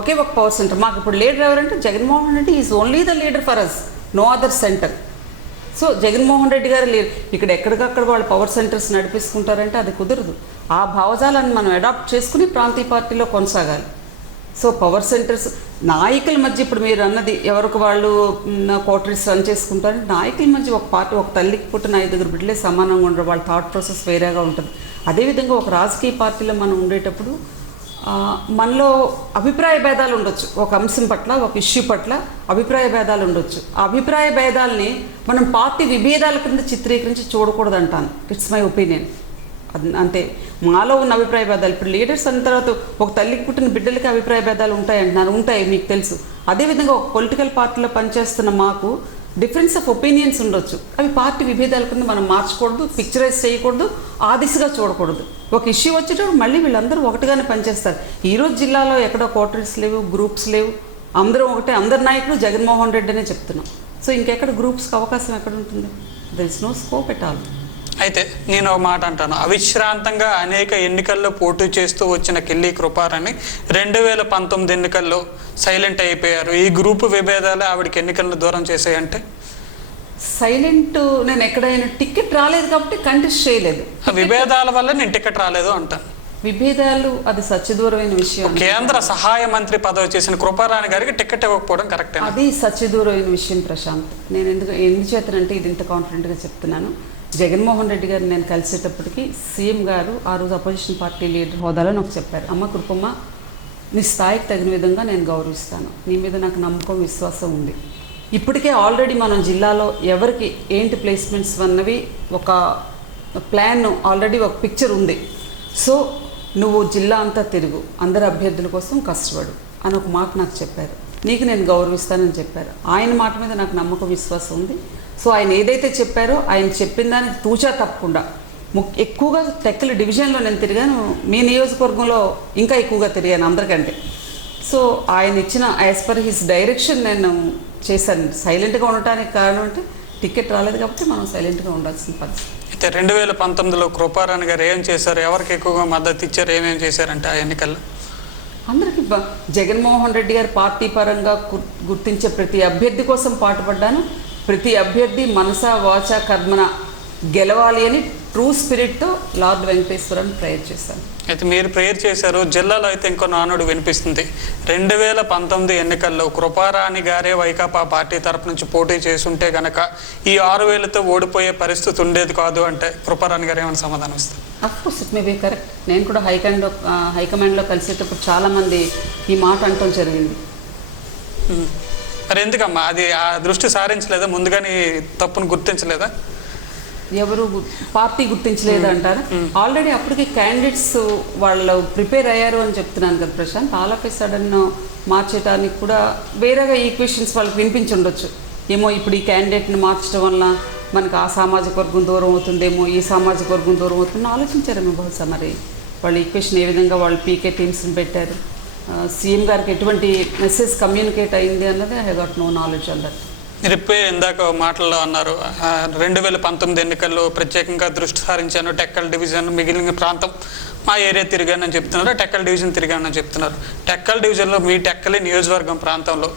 ఒకే ఒక పవర్ సెంటర్. మాకు ఇప్పుడు లీడర్ ఎవరంటే Jaganmohan Reddy is only the leader for us, no other centre. So Jaganmohan Reddy garu ఇక్కడ ఎక్కడికక్కడ వాళ్ళు పవర్ సెంటర్స్ నడిపిస్తుంటారంటే అది కుదరదు. ఆ భావజాలను మనం అడాప్ట్ చేసుకుని ప్రాంతీయ పార్టీలో కొనసాగాలి. సో పవర్ సెంటర్స్ నాయకుల మధ్య ఇప్పుడు మీరు అన్నది ఎవరికి వాళ్ళు క్వార్టర్స్ రన్ చేసుకుంటారు. నాయకుల మధ్య ఒక పార్టీ ఒక తల్లికి పుట్టిన 5 బిడ్డలే సమానంగా ఉండరు, వాళ్ళ థాట్ ప్రాసెస్ వేరేగా ఉంటుంది. అదేవిధంగా ఒక రాజకీయ పార్టీలో మనం ఉండేటప్పుడు మనలో అభిప్రాయ భేదాలు ఉండొచ్చు, ఒక అంశం పట్ల ఒక ఇష్యూ పట్ల అభిప్రాయ భేదాలు ఉండొచ్చు. ఆ అభిప్రాయ భేదాలని మనం పార్టీ విభేదాల కింద చిత్రీకరించి చూడకూడదు అంటాను. It's my opinion. అంతే, మాలో ఉన్న అభిప్రాయ భేదాలు ఇప్పుడు లీడర్స్ అన్న తర్వాత ఒక తల్లికి పుట్టిన బిడ్డలకి అభిప్రాయ భేదాలు ఉంటాయి అంటున్నారు, ఉంటాయి మీకు తెలుసు. అదేవిధంగా ఒక పొలిటికల్ పార్టీలో పనిచేస్తున్న మాకు డిఫరెన్స్ ఆఫ్ ఒపీనియన్స్ ఉండొచ్చు, అవి పార్టీ విభేదాల కింద మనం మార్చకూడదు, పిక్చరైజ్ చేయకూడదు, ఆ దిశగా చూడకూడదు. ఒక ఇష్యూ వచ్చేటప్పుడు మళ్ళీ వీళ్ళందరూ ఒకటిగానే పనిచేస్తారు. ఈరోజు జిల్లాలో ఎక్కడో క్వార్టర్స్ లేవు, గ్రూప్స్ లేవు, అందరం ఒకటే, అందరి నాయకులు జగన్మోహన్ రెడ్డి అనే చెప్తున్నాం. సో ఇంకెక్కడ గ్రూప్స్కి అవకాశం ఎక్కడ ఉంటుంది? There is no scope at all. అయితే నేను ఒక మాట అంటాను, అవిశ్రాంతంగా అనేక ఎన్నికల్లో పోటీ చేస్తూ వచ్చిన కిల్లి కృపారాణి 2019 ఎన్నికల్లో సైలెంట్ అయిపోయారు. ఈ గ్రూపు విభేదాలు ఆవిడకి ఎన్నికలను దూరం చేసాయంటే సైలెంట్, నేను ఎక్కడైనా టికెట్ రాలేదు కాబట్టి కంటెస్ట్ చేయలేదు. విభేదాల వల్ల నేను టికెట్ రాలేదు అంటాను. విభేదాలు అది సత్యదూరమైన విషయం. కేంద్ర సహాయ మంత్రి పదవి చేసిన కృపారాణి గారికి టికెట్ ఇవ్వకపోవడం కరెక్టే. అది సత్యదూరమైన విషయం ప్రశాంత్. నేను ఎందుచేతనంటే ఇది ఇంత కాన్ఫిడెంట్గా చెప్తున్నాను, జగన్మోహన్ రెడ్డి గారిని నేను కలిసేటప్పటికి సీఎం గారు ఆ రోజు అపోజిషన్ పార్టీ లీడర్ హోదాలో నాకు చెప్పారు, అమ్మ కృపమ్మ, నీ స్థాయికి తగిన విధంగా నేను గౌరవిస్తాను, నీ మీద నాకు నమ్మకం విశ్వాసం ఉంది. ఇప్పటికే ఆల్రెడీ మనం జిల్లాలో ఎవరికి ఏంటి ప్లేస్మెంట్స్ అన్నవి ఒక ప్లాన్, ఆల్రెడీ ఒక పిక్చర్ ఉంది. సో నువ్వు జిల్లా అంతా తిరుగు, అందరి అభ్యర్థుల కోసం కష్టపడు అని ఒక మాట నాకు చెప్పారు. నీకు నేను గౌరవిస్తానని చెప్పారు. ఆయన మాట మీద నాకు నమ్మకం విశ్వాసం ఉంది. సో ఆయన ఏదైతే చెప్పారో ఆయన చెప్పిన దానికి తూచా తప్పకుండా ఎక్కువగా టెక్కల డివిజన్లో నేను తిరిగాను, మీ నియోజకవర్గంలో ఇంకా ఎక్కువగా తిరిగాను అందరికంటే. సో ఆయన ఇచ్చిన యాజ్ పర్ హిస్ డైరెక్షన్ నేను చేశాను. సైలెంట్గా ఉండటానికి కారణం అంటే టికెట్ రాలేదు కాబట్టి మనం సైలెంట్గా ఉండాల్సిన పరిస్థితి. అయితే 2019లో కృపారాణి గారు ఏం చేశారు, ఎవరికి ఎక్కువగా మద్దతు ఇచ్చారు, ఏమేమి చేశారంటే ఆ ఎన్నికల్లో? అందరికీ జగన్మోహన్ రెడ్డి గారు పార్టీ పరంగా గుర్తించే ప్రతి అభ్యర్థి కోసం పాటుపడ్డాను. ప్రతి అభ్యర్థి మనసా వాచ కర్మన గెలవాలి అని ట్రూ స్పిరిట్తో లార్డ్ వెంకటేశ్వరని ప్రేయర్ చేశాను. అయితే మీరు ప్రేయర్ చేశారు. జిల్లాలో అయితే ఇంకో నానుడు వినిపిస్తుంది, 2019 ఎన్నికల్లో కృపారాణి గారే వైకాపా పార్టీ తరపు నుంచి పోటీ చేస్తుంటే కనుక ఈ 6,000తో ఓడిపోయే పరిస్థితి ఉండేది కాదు అంటే కృపారాణి గారు ఏమైనా సమాధానం ఇస్తారు? Of course it may be correct. నేను కూడా హైకమాండ్లో కలిసేటప్పుడు చాలామంది ఈ మాట అంటం జరిగింది. మరి ఎందుకమ్మా అది ఆ దృష్టి సారించలేదా, ముందుగానే తప్పును గుర్తించలేదా? ఎవరు పార్టీ గుర్తించలేదు అంటారు. ఆల్రెడీ అప్పటికి క్యాండిడేట్స్ వాళ్ళు ప్రిపేర్ అయ్యారు అని చెప్తున్నాను కదా Prashant. All of a sudden మార్చడానికి కూడా వేరేగా ఈక్వేషన్స్ వాళ్ళకి వినిపించి ఉండొచ్చు. ఏమో ఇప్పుడు ఈ క్యాండిడేట్ని మార్చడం వల్ల మనకు ఆ సామాజిక వర్గం దూరం అవుతుందేమో, ఈ సామాజిక వర్గం దూరం అవుతుందో ఆలోచించారేమో బహుశా. మరి వాళ్ళ ఈక్వేషన్ ఏ విధంగా వాళ్ళు పీకే టీమ్స్ని పెట్టారు, సీఎం గారికి ఎటువంటి మెసేజ్ కమ్యూనికేట్ అయింది అన్నది I have got no knowledge on that. మీరు ఇప్పుడే ఇందాక మాటల్లో అన్నారు 2019 ఎన్నికల్లో ప్రత్యేకంగా దృష్టి సారించాను, టెక్కల్ డివిజన్ మిగిలిన ప్రాంతం మా ఏరియా తిరిగానని చెప్తున్నారు, టెక్కల్ డివిజన్ తిరిగానని చెప్తున్నారు. టెక్కల్ డివిజన్లో మీ టెక్కలి నియోజకవర్గం ప్రాంతంలో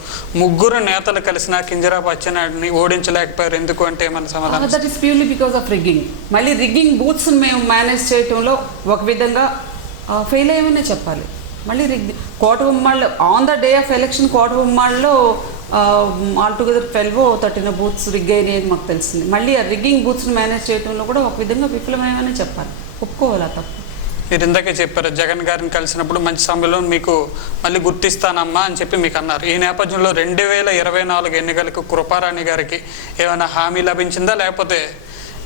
3 నేతలు కలిసిన కింజరాపు అచ్చెన్నాయుడిని ఓడించలేకపోయారు, ఎందుకు అంటే మన సమాధానం? That is purely because of rigging. మళ్ళీ రిగ్గింగ్ బూత్స్ని మేము మేనేజ్ చేయటంలో ఒక విధంగా ఫెయిల్ అయ్యామనే చెప్పాలి. మళ్ళీ Kotagummallu on the day of election కోటగుమ్మాళ్ళలో ఆల్టుగెదర్ 12-13 బూత్స్ రిగ్ అయినాయి మాకు తెలిసింది. మళ్ళీ ఆ రిగ్గింగ్ బూత్స్ని మేనేజ్ చేయడంలో కూడా ఒక విధంగా విఫలమేమని చెప్పాలి, ఒప్పుకోవాలి ఆ తప్పు. మీరు ఇందాకే చెప్పారు జగన్ గారిని కలిసినప్పుడు మంచి సమయంలో మీకు మళ్ళీ గుర్తిస్తానమ్మా అని చెప్పి మీకు అన్నారు. ఈ నేపథ్యంలో 2024 ఎన్నికలకు కృపారాణి గారికి ఏమైనా హామీ లభించిందా, లేకపోతే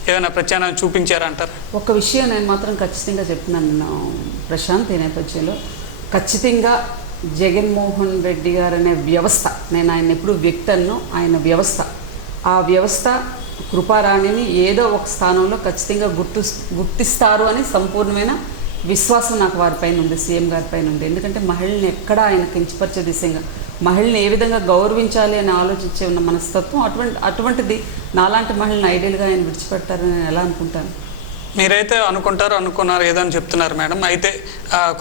ఏమైనా ప్రచారం చూపించారంటారు? ఒక విషయం నేను మాత్రం ఖచ్చితంగా చెప్తున్నాను ప్రశాంత్, ఈ నేపథ్యంలో ఖచ్చితంగా జగన్మోహన్ రెడ్డి గారు అనే వ్యవస్థ, నేను ఆయన ఎప్పుడు వ్యక్తను, ఆయన వ్యవస్థ, ఆ వ్యవస్థ కృపారాణిని ఏదో ఒక స్థానంలో ఖచ్చితంగా గుర్తిస్తారు అని సంపూర్ణమైన విశ్వాసం నాకు వారిపైన ఉంది, సీఎం గారి పైన ఉంది. ఎందుకంటే మహిళల్ని ఎక్కడా ఆయన కించపరిచే దిశగా, మహిళని ఏ విధంగా గౌరవించాలి అని ఆలోచించే ఉన్న మనస్తత్వం అటువంటిది నాలాంటి మహిళని ఐడియల్గా ఆయన విడిచిపెడతారని నేను ఎలా అనుకుంటాను. మీరైతే అనుకున్నారు ఏదో అని చెప్తున్నారు మేడం. అయితే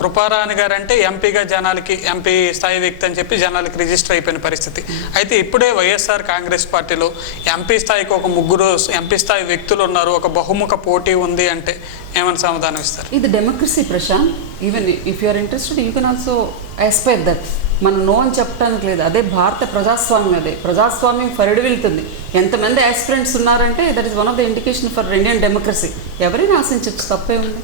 కృపారాణి గారు అంటే ఎంపీగా జనాలకి, ఎంపీ స్థాయి వ్యక్తి అని చెప్పి జనాలకి రిజిస్టర్ అయిపోయిన పరిస్థితి. అయితే ఇప్పుడే వైఎస్ఆర్ కాంగ్రెస్ పార్టీలో ఎంపీ స్థాయికి ఒక 3 ఎంపీ స్థాయి వ్యక్తులు ఉన్నారు, ఒక బహుముఖ పోటీ ఉంది అంటే ఏమైనా సమాధానం ఇస్తారు? ఇది democracy Prashant. Even if you are interested you can also expect that. మనం నో అని చెప్పడానికి లేదు. అదే భారత ప్రజాస్వామ్యం, అదే ప్రజాస్వామ్యం ఫరిడి వెళ్తుంది. ఎంతమంది ఆస్పిరెంట్స్ ఉన్నారంటే that is one of the indication for Indian democracy. ఎవరైనా ఆశించవచ్చు, తప్పే ఉంది.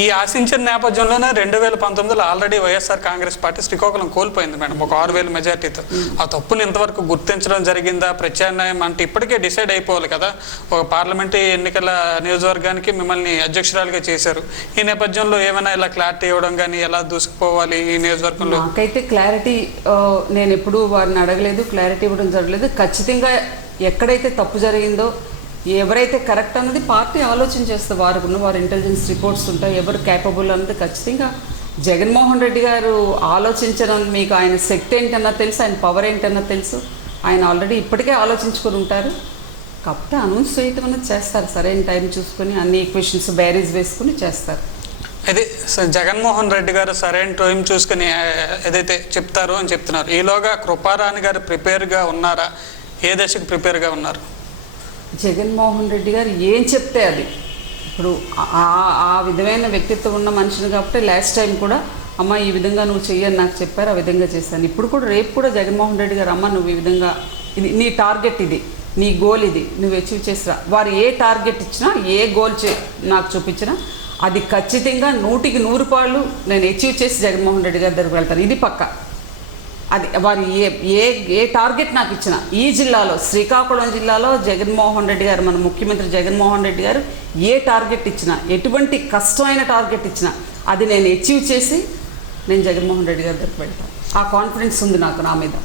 ఈ ఆశించిన నేపథ్యంలోనే 2019లో ఆల్రెడీ వైఎస్ఆర్ కాంగ్రెస్ పార్టీ శ్రీకాకుళం కోల్పోయింది మేడం, ఒక 6,000 మెజార్టీతో. ఆ తప్పుని ఇంతవరకు గుర్తించడం జరిగిందా? ప్రత్యామ్నాయం అంటే ఇప్పటికే డిసైడ్ అయిపోవాలి కదా. ఒక పార్లమెంటరీ ఎన్నికల నియోజకవర్గానికి మిమ్మల్ని అధ్యక్షురాలుగా చేశారు. ఈ నేపథ్యంలో ఏమైనా ఇలా క్లారిటీ ఇవ్వడం కానీ, ఎలా దూసుకుపోవాలి ఈ నియోజకవర్గంలో? నాకైతే క్లారిటీ నేను ఎప్పుడూ వారిని అడగలేదు, క్లారిటీ ఇవ్వడం జరగలేదు. ఖచ్చితంగా ఎక్కడైతే తప్పు జరిగిందో ఎవరైతే కరెక్ట్ అన్నది పార్టీ ఆలోచన చేస్తే వారి ఇంటెలిజెన్స్ రిపోర్ట్స్ ఉంటాయి, ఎవరు క్యాపబుల్ అన్నది ఖచ్చితంగా జగన్మోహన్ రెడ్డి గారు ఆలోచించడం, మీకు ఆయన శక్తి ఏంటన్నా తెలుసు, ఆయన పవర్ ఏంటన్నా తెలుసు, ఆయన ఆల్రెడీ ఇప్పటికే ఆలోచించుకొని ఉంటారు. కాకపోతే అనౌన్స్ చేయటం అనేది చేస్తారు, సరైన టైం చూసుకొని అన్ని ఈక్వేషన్స్ బ్యారేజ్ వేసుకుని చేస్తారు. అయితే జగన్మోహన్ రెడ్డి గారు సరైన టైం చూసుకుని ఏదైతే చెప్తారో అని చెప్తున్నారు. ఈలోగా కృపారాణి గారు ప్రిపేర్గా ఉన్నారా? ఏ దశకు ప్రిపేర్గా ఉన్నారు? జగన్మోహన్ రెడ్డి గారు ఏం చెప్తే అది, ఇప్పుడు ఆ విధమైన వ్యక్తిత్వం ఉన్న మనిషిని కాబట్టి లాస్ట్ టైం కూడా అమ్మ ఈ విధంగా నువ్వు చెయ్యని నాకు చెప్పారు, ఆ విధంగా చేశాను. ఇప్పుడు కూడా రేపు కూడా జగన్మోహన్ రెడ్డి గారు అమ్మ నువ్వు ఈ విధంగా, ఇది నీ టార్గెట్, ఇది నీ గోల్, ఇది నువ్వు అచీవ్ చేసిరా. వారు ఏ టార్గెట్ ఇచ్చినా ఏ గోల్ నాకు చూపించినా అది ఖచ్చితంగా 100% నేను అచీవ్ చేసి జగన్మోహన్ రెడ్డి గారి దగ్గరికి వెళ్తాను, ఇది పక్క. అది వారు ఏ టార్గెట్ నాకు ఇచ్చినా, ఈ జిల్లాలో శ్రీకాకుళం జిల్లాలో జగన్మోహన్ రెడ్డి గారు, మన ముఖ్యమంత్రి జగన్మోహన్ రెడ్డి గారు ఏ టార్గెట్ ఇచ్చినా, ఎటువంటి కష్టమైన టార్గెట్ ఇచ్చినా అది నేను అచీవ్ చేసి నేను జగన్మోహన్ రెడ్డి గారి దగ్గరికి వెళ్తాను. ఆ కాన్ఫిడెన్స్ ఉంది నాకు నా మీద.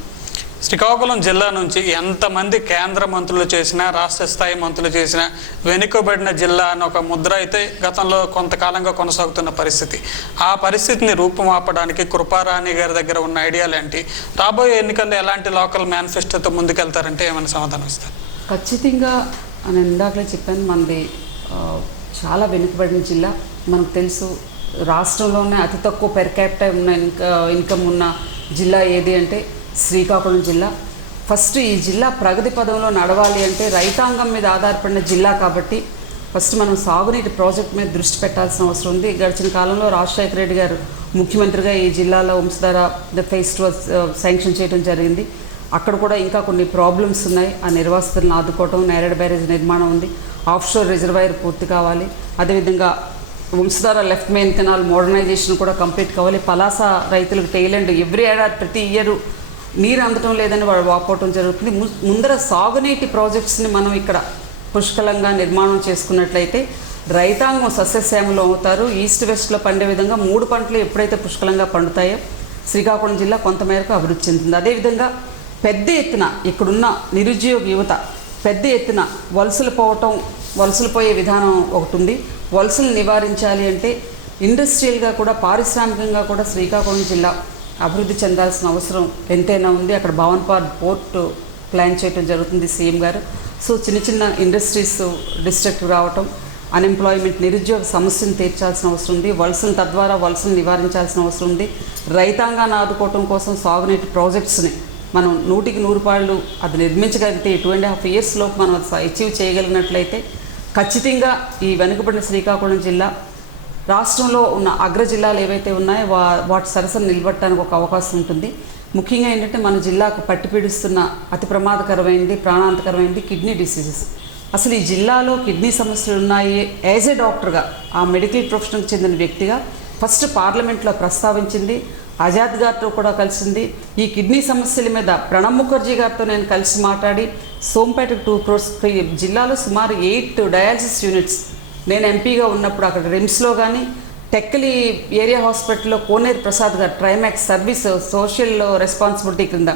శ్రీకాకుళం జిల్లా నుంచి ఎంతమంది కేంద్ర మంత్రులు చేసినా, రాష్ట్ర స్థాయి మంత్రులు చేసినా వెనుకబడిన జిల్లా అని ఒక ముద్ర అయితే గతంలో కొంతకాలంగా కొనసాగుతున్న పరిస్థితి. ఆ పరిస్థితిని రూపుమాపడానికి కృపారాణి గారి దగ్గర ఉన్న ఐడియాలు ఏంటి? రాబోయే ఎన్నికల్లో ఎలాంటి లోకల్ మేనిఫెస్టోతో ముందుకెళ్తారంటే ఏమైనా సమాధానం ఇస్తారు? ఖచ్చితంగా నేను ఇందాకలే చెప్పాను, మనది చాలా వెనుకబడిన జిల్లా. మనకు తెలుసు రాష్ట్రంలోనే అతి తక్కువ పెర్ క్యాపిటల్ ఉన్న ఇన్కమ్ ఉన్న జిల్లా ఏది అంటే శ్రీకాకుళం జిల్లా. ఫస్ట్ ఈ జిల్లా ప్రగతి పదంలో నడవాలి అంటే రైతాంగం మీద ఆధారపడిన జిల్లా కాబట్టి ఫస్ట్ మనం సాగునీటి ప్రాజెక్ట్ మీద దృష్టి పెట్టాల్సిన అవసరం ఉంది. గడిచిన కాలంలో రాజశేఖర రెడ్డి గారు ముఖ్యమంత్రిగా ఈ జిల్లాలో వంశధార ఫేజ్ 2 శాంక్షన్ చేయడం జరిగింది. అక్కడ కూడా ఇంకా కొన్ని ప్రాబ్లమ్స్ ఉన్నాయి. ఆ నిర్వాసితులను ఆదుకోవటం, నేరేడు బ్యారేజ్ నిర్మాణం ఉంది, ఆఫ్షోర్ రిజర్వాయర్ పూర్తి కావాలి, అదేవిధంగా Vamsadhara left main canal modernisation కూడా కంప్లీట్ కావాలి. పలాస రైతులకు టైలెండ్ ఎవ్రీ ఏడాది ప్రతి ఇయర్ నీరు అందటం లేదని వాళ్ళు వాపోవటం జరుగుతుంది. ముందర సాగునీటి ప్రాజెక్ట్స్ని మనం ఇక్కడ పుష్కలంగా నిర్మాణం చేసుకున్నట్లయితే రైతాంగం సస్యశ్యామలం అవుతారు. ఈస్ట్ వెస్ట్లో పండే విధంగా 3 పంటలు ఎప్పుడైతే పుష్కలంగా పండుతాయో శ్రీకాకుళం జిల్లా కొంతమేరకు అభివృద్ధి చెందుతుంది. అదేవిధంగా పెద్ద ఎత్తున ఇక్కడున్న నిరుద్యోగ యువత పెద్ద ఎత్తున వలసలు పోయే విధానం ఒకటి ఉంది. వలసలు నివారించాలి అంటే ఇండస్ట్రియల్గా కూడా, పారిశ్రామికంగా కూడా శ్రీకాకుళం జిల్లా అభివృద్ధి చెందాల్సిన అవసరం ఎంతైనా ఉంది. అక్కడ భవన్పాడ్ పోర్ట్ ప్లాన్ చేయడం జరుగుతుంది సీఎం గారు. సో చిన్న ఇండస్ట్రీస్ డిస్ట్రిక్ట్ రావటం, అన్ఎంప్లాయ్మెంట్, నిరుద్యోగ సమస్యను తీర్చాల్సిన అవసరం ఉంది. తద్వారా వలసలు నివారించాల్సిన అవసరం ఉంది. రైతాంగాన్ని ఆదుకోవటం కోసం సాగునీటి ప్రాజెక్ట్స్ని మనం 100% అది నిర్మించగలిగితే 2.5 years లోపు మనం అచీవ్ చేయగలిగినట్లయితే ఖచ్చితంగా ఈ వెనుకబడిన శ్రీకాకుళం జిల్లా రాష్ట్రంలో ఉన్న అగ్ర జిల్లాలు ఏవైతే ఉన్నాయో వాటి సరసన నిలబడటానికి ఒక అవకాశం ఉంటుంది. ముఖ్యంగా ఏంటంటే మన జిల్లాకు పట్టిపీడిస్తున్న అతి ప్రమాదకరమైనది, ప్రాణాంతకరమైనది కిడ్నీ డిసీజెస్. అసలు ఈ జిల్లాలో కిడ్నీ సమస్యలు ఉన్నాయి. యాజ్ ఏ డాక్టర్గా, ఆ మెడికల్ ప్రొఫెషన్కి చెందిన వ్యక్తిగా ఫస్ట్ పార్లమెంట్లో ప్రస్తావించింది, ఆజాద్ గారితో కూడా కలిసింది. ఈ కిడ్నీ సమస్యల మీద ప్రణబ్ ముఖర్జీ గారితో నేను కలిసి మాట్లాడి సోంపేటకు 2 crores జిల్లాలో సుమారు 8 డయాలసిస్ యూనిట్స్ నేను ఎంపీగా ఉన్నప్పుడు అక్కడ రిమ్స్లో కానీ, టెక్కలి ఏరియా హాస్పిటల్లో కోనేరు ప్రసాద్ గారు ట్రైమాక్స్ సర్వీస్ సోషల్ రెస్పాన్సిబిలిటీ కింద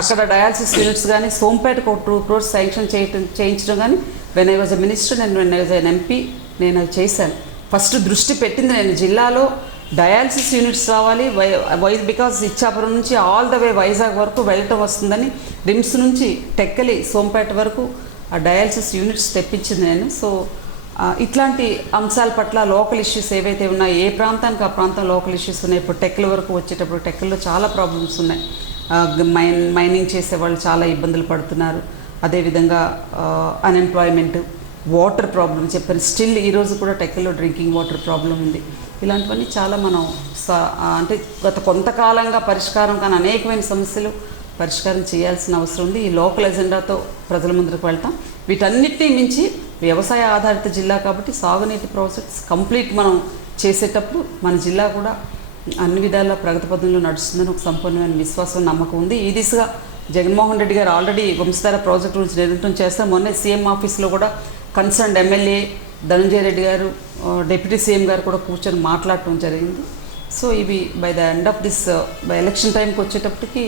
అక్కడ డయాలసిస్ యూనిట్స్ కానీ, సోంపేటకు 2 crores శాంక్షన్ చేయించడం కానీ when I was a minister, when I was an MP నేను అది చేశాను. ఫస్ట్ దృష్టి పెట్టింది నేను జిల్లాలో డయాలసిస్ యూనిట్స్ రావాలి. బికాజ్ ఇచ్చాపురం నుంచి ఆల్ ద వే వైజాగ్ వరకు వెళ్ళటం వస్తుందని రిమ్స్ నుంచి టెక్కలి సోంపేట వరకు ఆ డయాలసిస్ యూనిట్స్ తెప్పించింది నేను. సో ఇట్లాంటి అంశాల పట్ల లోకల్ ఇష్యూస్ ఏవైతే ఉన్నాయో, ఏ ప్రాంతానికి ఆ ప్రాంతం లోకల్ ఇష్యూస్ ఉన్నాయి. ఇప్పుడు టెక్కల వరకు వచ్చేటప్పుడు టెక్కల్లో చాలా ప్రాబ్లమ్స్ ఉన్నాయి. మైనింగ్ చేసే వాళ్ళు చాలా ఇబ్బందులు పడుతున్నారు. అదేవిధంగా అన్ఎంప్లాయ్మెంట్, వాటర్ ప్రాబ్లం చెప్పాను. స్టిల్ ఈరోజు కూడా టెక్కల్లో డ్రింకింగ్ వాటర్ ప్రాబ్లం ఉంది. ఇలాంటివన్నీ చాలా మనం అంటే గత కొంతకాలంగా పరిష్కారం కానీ అనేకమైన సమస్యలు పరిష్కారం చేయాల్సిన అవసరం ఉంది. ఈ లోకల్ ఎజెండాతో ప్రజల ముందుకు వెళ్తాం. వీటన్నిటినీ మించి వ్యవసాయ ఆధారిత జిల్లా కాబట్టి సాగునీటి ప్రాజెక్ట్స్ కంప్లీట్ మనం చేసేటప్పుడు మన జిల్లా కూడా అన్ని విధాల ప్రగతి పదంలో నడుస్తుందని ఒక సంపూర్ణమైన విశ్వాసం, నమ్మకం ఉంది. ఈ దిశగా జగన్మోహన్ రెడ్డి గారు ఆల్రెడీ వంశధార ప్రాజెక్టు గురించి నిర్ణయం చేస్తాం. మొన్నే సీఎం ఆఫీస్లో కూడా కన్సర్న్డ్ ఎమ్మెల్యే ధనంజయ రెడ్డి గారు, డిప్యూటీ సీఎం గారు కూడా కూర్చొని మాట్లాడటం జరిగింది. సో ఇవి by the end of this by election టైంకి వచ్చేటప్పటికి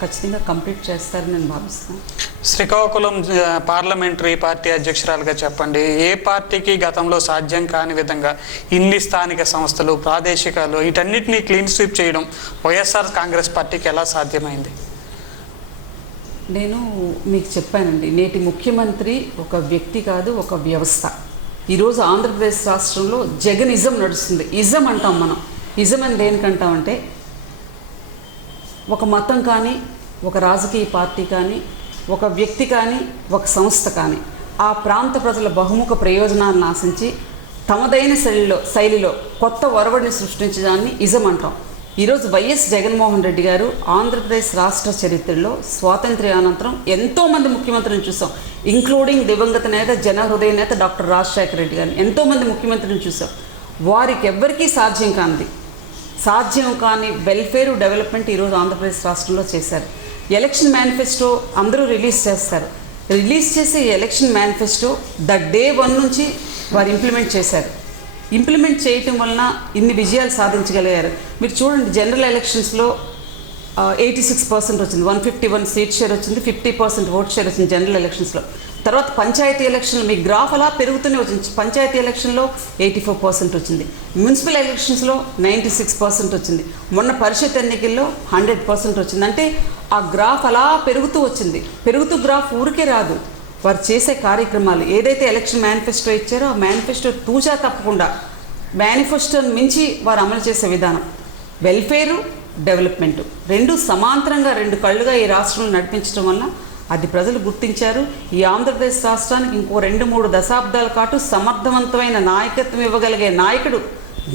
ఖచ్చితంగా కంప్లీట్ చేస్తారని నేను భావిస్తున్నాను. శ్రీకాకుళం పార్లమెంటరీ పార్టీ అధ్యక్షురాలుగా చెప్పండి, ఏ పార్టీకి గతంలో సాధ్యం కాని విధంగా ఇన్ని స్థానిక సంస్థలు, ప్రాదేశికాలు వీటన్నిటినీ క్లీన్ స్వీప్ చేయడం వైఎస్ఆర్ కాంగ్రెస్ పార్టీకి ఎలా సాధ్యమైంది? నేను మీకు చెప్పానండి, నేటి ముఖ్యమంత్రి ఒక వ్యక్తి కాదు, ఒక వ్యవస్థ. ఈరోజు ఆంధ్రప్రదేశ్ రాష్ట్రంలో జగనిజం నడుస్తుంది. ఇజం అంటాం మనం. ఇజం అని దేనికంటామంటే ఒక మతం కానీ, ఒక రాజకీయ పార్టీ కానీ, ఒక వ్యక్తి కానీ, ఒక సంస్థ కానీ ఆ ప్రాంత ప్రజల బహుముఖ ప్రయోజనాలను ఆశించి తమదైన శైలిలో కొత్త ఒరవడిని సృష్టించడాన్ని ఇజం అంటాం. ఈరోజు వైఎస్ జగన్మోహన్ రెడ్డి గారు ఆంధ్రప్రదేశ్ రాష్ట్ర చరిత్రలో స్వాతంత్ర్యానంతరం ఎంతోమంది ముఖ్యమంత్రులను చూసాం, ఇంక్లూడింగ్ దివంగత నేత, జనహృదయ నేత డాక్టర్ రాజశేఖర రెడ్డి గారిని ఎంతోమంది ముఖ్యమంత్రులను చూసాం. వారికి ఎవ్వరికీ సాధ్యం కాని వెల్ఫేర్ డెవలప్మెంట్ ఈరోజు ఆంధ్రప్రదేశ్ రాష్ట్రంలో చేశారు. ఎలక్షన్ మేనిఫెస్టో అందరూ రిలీజ్ చేస్తారు. రిలీజ్ చేసే ఎలక్షన్ మేనిఫెస్టో డే 1 నుంచి వారు ఇంప్లిమెంట్ చేశారు. ఇంప్లిమెంట్ చేయటం వలన ఇన్ని విజయాలు సాధించగలిగారు. మీరు చూడండి, జనరల్ ఎలక్షన్స్లో 86% వచ్చింది, 151 సీట్ షేర్ వచ్చింది, 50% ఓట్ షేర్ వచ్చింది జనరల్ ఎలక్షన్స్లో. తర్వాత పంచాయతీ ఎలక్షన్లో మీ గ్రాఫ్ అలా పెరుగుతూనే వచ్చింది. పంచాయతీ ఎలక్షన్లో 84% వచ్చింది, మున్సిపల్ ఎలక్షన్స్లో 96% వచ్చింది, మొన్న పరిషత్ ఎన్నికల్లో 100% వచ్చింది. అంటే ఆ గ్రాఫ్ అలా పెరుగుతూ వచ్చింది. పెరుగుతూ గ్రాఫ్ ఊరికే రాదు, వారు చేసే కార్యక్రమాలు ఏదైతే ఎలక్షన్ మేనిఫెస్టో ఇచ్చారో ఆ మేనిఫెస్టో తూచా తప్పకుండా మేనిఫెస్టోని మించి వారు అమలు చేసే విధానం, వెల్ఫేరు, డెవలప్మెంటు రెండు సమాంతరంగా, రెండు కళ్ళుగా ఈ రాష్ట్రంలో నడిపించడం వల్ల అది ప్రజలు గుర్తించారు. ఈ ఆంధ్రప్రదేశ్ రాష్ట్రానికి ఇంకో 2-3 దశాబ్దాల పాటు సమర్థవంతమైన నాయకత్వం ఇవ్వగలిగే నాయకుడు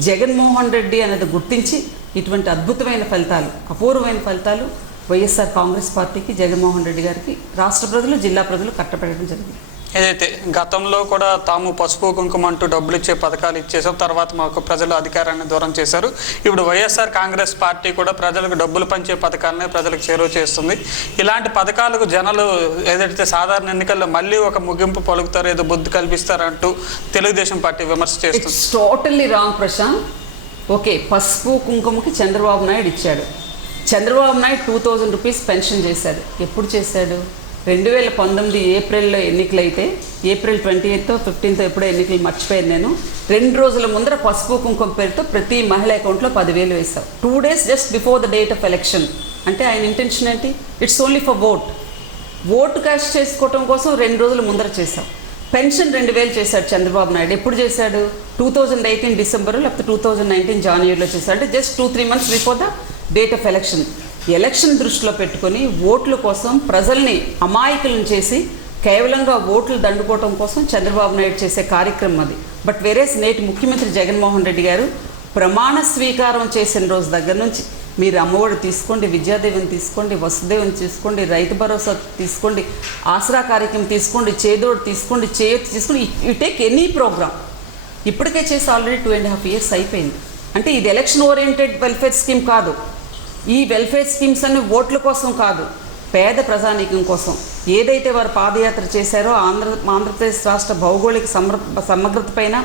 జగన్మోహన్ రెడ్డి అనేది గుర్తించి ఇటువంటి అద్భుతమైన ఫలితాలు, అపూర్వమైన ఫలితాలు వైఎస్ఆర్ కాంగ్రెస్ పార్టీకి, జగన్మోహన్ రెడ్డి గారికి రాష్ట్ర ప్రజలు, జిల్లా ప్రజలు కట్టబెట్టడం జరిగింది. ఏదైతే గతంలో కూడా తాము పసుపు కుంకుమ అంటూ డబ్బులు ఇచ్చే పథకాలు ఇచ్చేసాం, తర్వాత మాకు ప్రజలు అధికారాన్ని దూరం చేశారు. ఇప్పుడు వైఎస్ఆర్ కాంగ్రెస్ పార్టీ కూడా ప్రజలకు డబ్బులు పంచే పథకాలనే ప్రజలకు చేరువ చేస్తుంది. ఇలాంటి పథకాలకు జనాలు ఏదైతే సాధారణ ఎన్నికల్లో మళ్ళీ ఒక ముగింపు పలుకుతారు, ఏదో బుద్ధి కల్పిస్తారంటూ తెలుగుదేశం పార్టీ విమర్శ చేస్తుంది. It's totally wrong Prashant. Okay, పసుపు కుంకుమకి చంద్రబాబు నాయుడు ఇచ్చాడు. చంద్రబాబు నాయుడు 2000 రూపీస్ పెన్షన్ చేశాడు. ఎప్పుడు చేశాడు? 2019 ఏప్రిల్లో ఎన్నికలైతే, ఏప్రిల్ 28th 15th ఎప్పుడో ఎన్నికలు మర్చిపోయాను నేను. 2 రోజుల ముందర పసుపు కుంకుమ పేరుతో ప్రతి మహిళ అకౌంట్లో 10,000 వేశాం. 2 days just before the date of election. అంటే ఆయన ఇంటెన్షన్ ఏంటి? It's only for vote cash చేసుకోవటం కోసం 2 రోజుల ముందర చేశాం. పెన్షన్ 2,000 చేశాడు చంద్రబాబు నాయుడు. ఎప్పుడు చేశాడు? 2018 డిసెంబర్ లేకపోతే 2019 జనవరిలో చేశాడు. అంటే just 2-3 months before the date of election దృష్టిలో పెట్టుకొని ఓట్ల కోసం ప్రజల్ని అమాయకులను చేసి కేవలంగా ఓట్లు దండుకోవటం కోసం చంద్రబాబు నాయుడు చేసే కార్యక్రమం అది. బట్ వేరేస్ నేటి ముఖ్యమంత్రి జగన్మోహన్ రెడ్డి గారు ప్రమాణ స్వీకారం చేసిన రోజు దగ్గర నుంచి మీరు అమ్మఒడి తీసుకోండి, విద్యాదేవిని తీసుకోండి, వసుదేవిని తీసుకోండి, రైతు భరోసా తీసుకోండి, ఆసరా కార్యక్రమం తీసుకోండి, చేదోడు తీసుకోండి, చేయొత్తు తీసుకోండి, యూ టేక్ ఎనీ ప్రోగ్రామ్. ఇప్పటికే చేసి ఆల్రెడీ 2.5 years అయిపోయింది. అంటే ఇది ఎలక్షన్ ఓరియంటెడ్ వెల్ఫేర్ స్కీమ్ కాదు. ఈ వెల్ఫేర్ స్కీమ్స్ అన్ని ఓట్ల కోసం కాదు, పేద ప్రజానీకం కోసం. ఏదైతే వారు పాదయాత్ర చేశారో ఆంధ్రప్రదేశ్ రాష్ట్ర భౌగోళిక సమగ్రతపైన,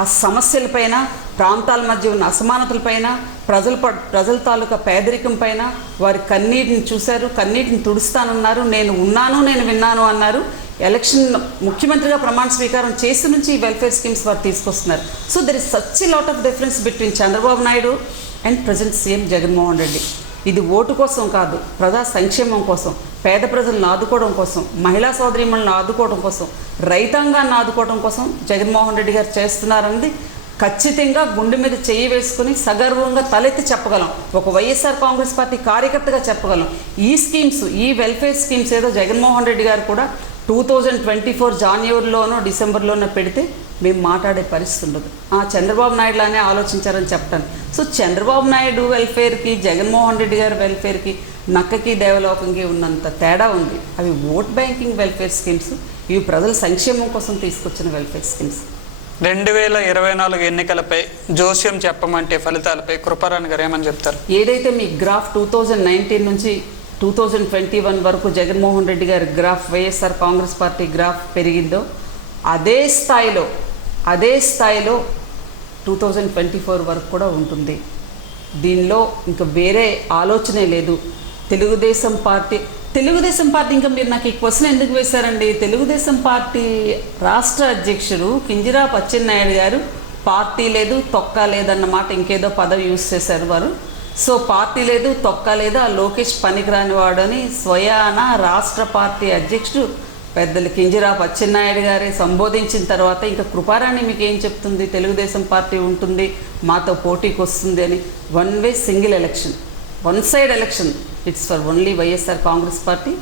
ఆ సమస్యలపైన, ప్రాంతాల మధ్య ఉన్న అసమానతలపైన, ప్రజల తాలూకా పేదరికం పైన వారి కన్నీటిని చూశారు, కన్నీటిని తుడుస్తానన్నారు, నేను ఉన్నాను, నేను విన్నాను అన్నారు. ఎలక్షన్ ముఖ్యమంత్రిగా ప్రమాణ స్వీకారం చేసి నుంచి ఈ వెల్ఫేర్ స్కీమ్స్ వారు తీసుకొస్తున్నారు. So there is such a lot of difference between Chandrababu Naidu and present CM Jaganmohan Reddy. ఇది ఓటు కోసం కాదు, ప్రజా సంక్షేమం కోసం, పేద ప్రజలను ఆదుకోవడం కోసం, మహిళా సోదరీమణులను ఆదుకోవడం కోసం, రైతాంగాన్ని ఆదుకోవడం కోసం జగన్మోహన్ రెడ్డి గారు చేస్తున్నారన్నది ఖచ్చితంగా గుండె మీద చెయ్యి వేసుకుని సగర్వంగా తలెత్తి చెప్పగలం. ఒక వైఎస్ఆర్ కాంగ్రెస్ పార్టీ కార్యకర్తగా చెప్పగలం. ఈ స్కీమ్స్, ఈ వెల్ఫేర్ స్కీమ్స్ ఏదో జగన్మోహన్ రెడ్డి గారు కూడా 2024 జనవరిలోనో డిసెంబర్లోనో పెడితే మేము మాట్లాడే పరిస్థితి ఉండదు. చంద్రబాబు నాయుడులానే ఆలోచించారని చెప్తాను. సో చంద్రబాబు నాయుడు వెల్ఫేర్కి, జగన్మోహన్ రెడ్డి గారి వెల్ఫేర్కి, నక్కకి దేవలోకంకి ఉన్నంత తేడా ఉంది. అవి ఓట్ బ్యాంకింగ్ వెల్ఫేర్ స్కీమ్స్, ఇవి ప్రజల సంక్షేమం కోసం తీసుకొచ్చిన వెల్ఫేర్ స్కీమ్స్. 2024 ఎన్నికలపై జోస్యం చెప్పమంటే ఫలితాలపై కృపారాణి గారు ఏమని చెప్తారు? ఏదైతే మీ గ్రాఫ్ 2019 నుంచి 2021 వరకు జగన్మోహన్ రెడ్డి గారి graph, YSR Congress party graph పెరిగిందో అదే స్థాయిలో 2024 వరకు కూడా ఉంటుంది. దీనిలో ఇంకా వేరే ఆలోచనే లేదు. తెలుగుదేశం పార్టీ ఇంకా మీరు నాకు ఈ క్వశ్చన్ ఎందుకు వేశారండి? తెలుగుదేశం పార్టీ రాష్ట్ర అధ్యక్షుడు కింజరాపు అచ్చెన్నాయుడు గారు పార్టీ లేదు తొక్క లేదన్న మాట ఇంకేదో పదవి యూజ్ చేశారు వారు. సో పార్టీ లేదు తొక్క లేదు, ఆ లోకేష్ పనికిరాని వాడని స్వయాన రాష్ట్ర పార్టీ అధ్యక్షుడు పెద్దలు కింజరాపు అచ్చెన్నాయుడు గారే సంబోధించిన తర్వాత ఇంకా కృపారాణి మీకు ఏం చెప్తుంది? తెలుగుదేశం పార్టీ ఉంటుంది, మాతో పోటీకి వస్తుంది అని. One way single election, one side election. It's for only YSR Congress party,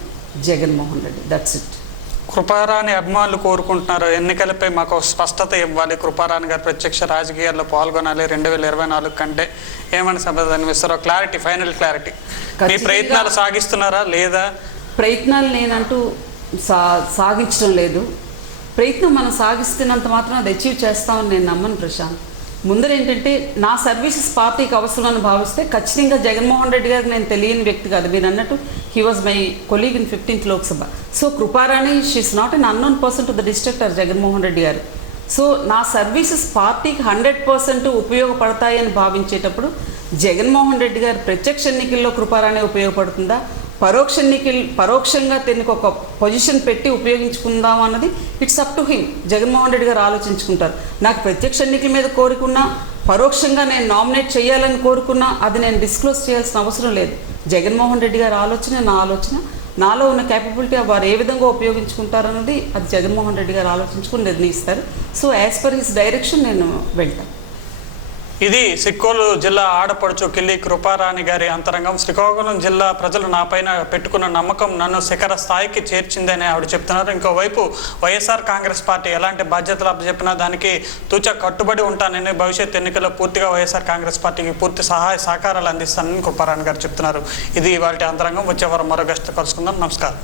Jaganmohan Reddy. That's it. Kruparani అభిమానులు కోరుకుంటున్నారు ఎన్నికలపై మాకు స్పష్టత ఇవ్వాలి, కృపారాణి గారు ప్రత్యక్ష రాజకీయాల్లో పాల్గొనాలి 2024 కంటే. ఏమని సమాధానం ఇస్తారో క్లారిటీ, ఫైనల్ క్లారిటీ. మీ ప్రయత్నాలు సాగిస్తున్నారా లేదా? ప్రయత్నాలు నేనంటూ సాగించడం లేదు. ప్రయత్నం మనం సాగిస్తున్నంత మాత్రం అది అచీవ్ చేస్తామని నేను నమ్మను ప్రశాంత్. ముందర ఏంటంటే నా సర్వీసెస్ పార్టీకి అవసరమని భావిస్తే ఖచ్చితంగా జగన్మోహన్ రెడ్డి గారికి నేను తెలియని వ్యక్తి కాదు. మీరు అన్నట్టు he was my colleague in 15th Lok Sabha. So Kruparani she's not an unknown person to the district or Jaganmohan Reddy garu. So నా సర్వీసెస్ పార్టీకి 100% ఉపయోగపడతాయని భావించేటప్పుడు జగన్మోహన్ రెడ్డి గారు ప్రత్యక్ష ఎన్నికల్లో కృపారాణి ఉపయోగపడుతుందా, పరోక్షంగా దీనికి ఒక పొజిషన్ పెట్టి ఉపయోగించుకుందాం అన్నది it's up to him. Jaganmohan Reddy గారు ఆలోచించుకుంటారు. నాకు ప్రత్యక్ష ఎన్నికల మీద కోరుకున్నా, పరోక్షంగా నేను నామినేట్ చేయాలని కోరుకున్నా అది నేను డిస్క్లోజ్ చేయాల్సిన అవసరం లేదు. జగన్మోహన్ రెడ్డి గారి ఆలోచన, నా ఆలోచన, నాలో ఉన్న క్యాపబిలిటీ వారు ఏ విధంగా ఉపయోగించుకుంటారన్నది అది జగన్మోహన్ రెడ్డి గారు ఆలోచించుకుని నిర్ణయిస్తారు. So as per his direction నేను వెళ్తాను. ఇది సిక్కోలు జిల్లా ఆడపడుచు కిల్లి కృపారాణి గారి అంతరంగం. శ్రీకాకుళం జిల్లా ప్రజలు నాపైన పెట్టుకున్న నమ్మకం నన్ను శిఖర స్థాయికి చేర్చిందని ఆవిడ చెప్తున్నారు. ఇంకోవైపు వైఎస్ఆర్ కాంగ్రెస్ పార్టీ ఎలాంటి బాధ్యతలు అప్పచెప్పినా దానికి తూచా కట్టుబడి ఉంటానని, భవిష్యత్ ఎన్నికల్లో పూర్తిగా వైఎస్ఆర్ కాంగ్రెస్ పార్టీకి పూర్తి సహాయ సహకారాలు అందిస్తానని కృపారాణి గారు చెప్తున్నారు. ఇది వాటి అంతరంగం. వచ్చే వారం మరో గెస్ట్ కలుసుకుందాం. నమస్కారం.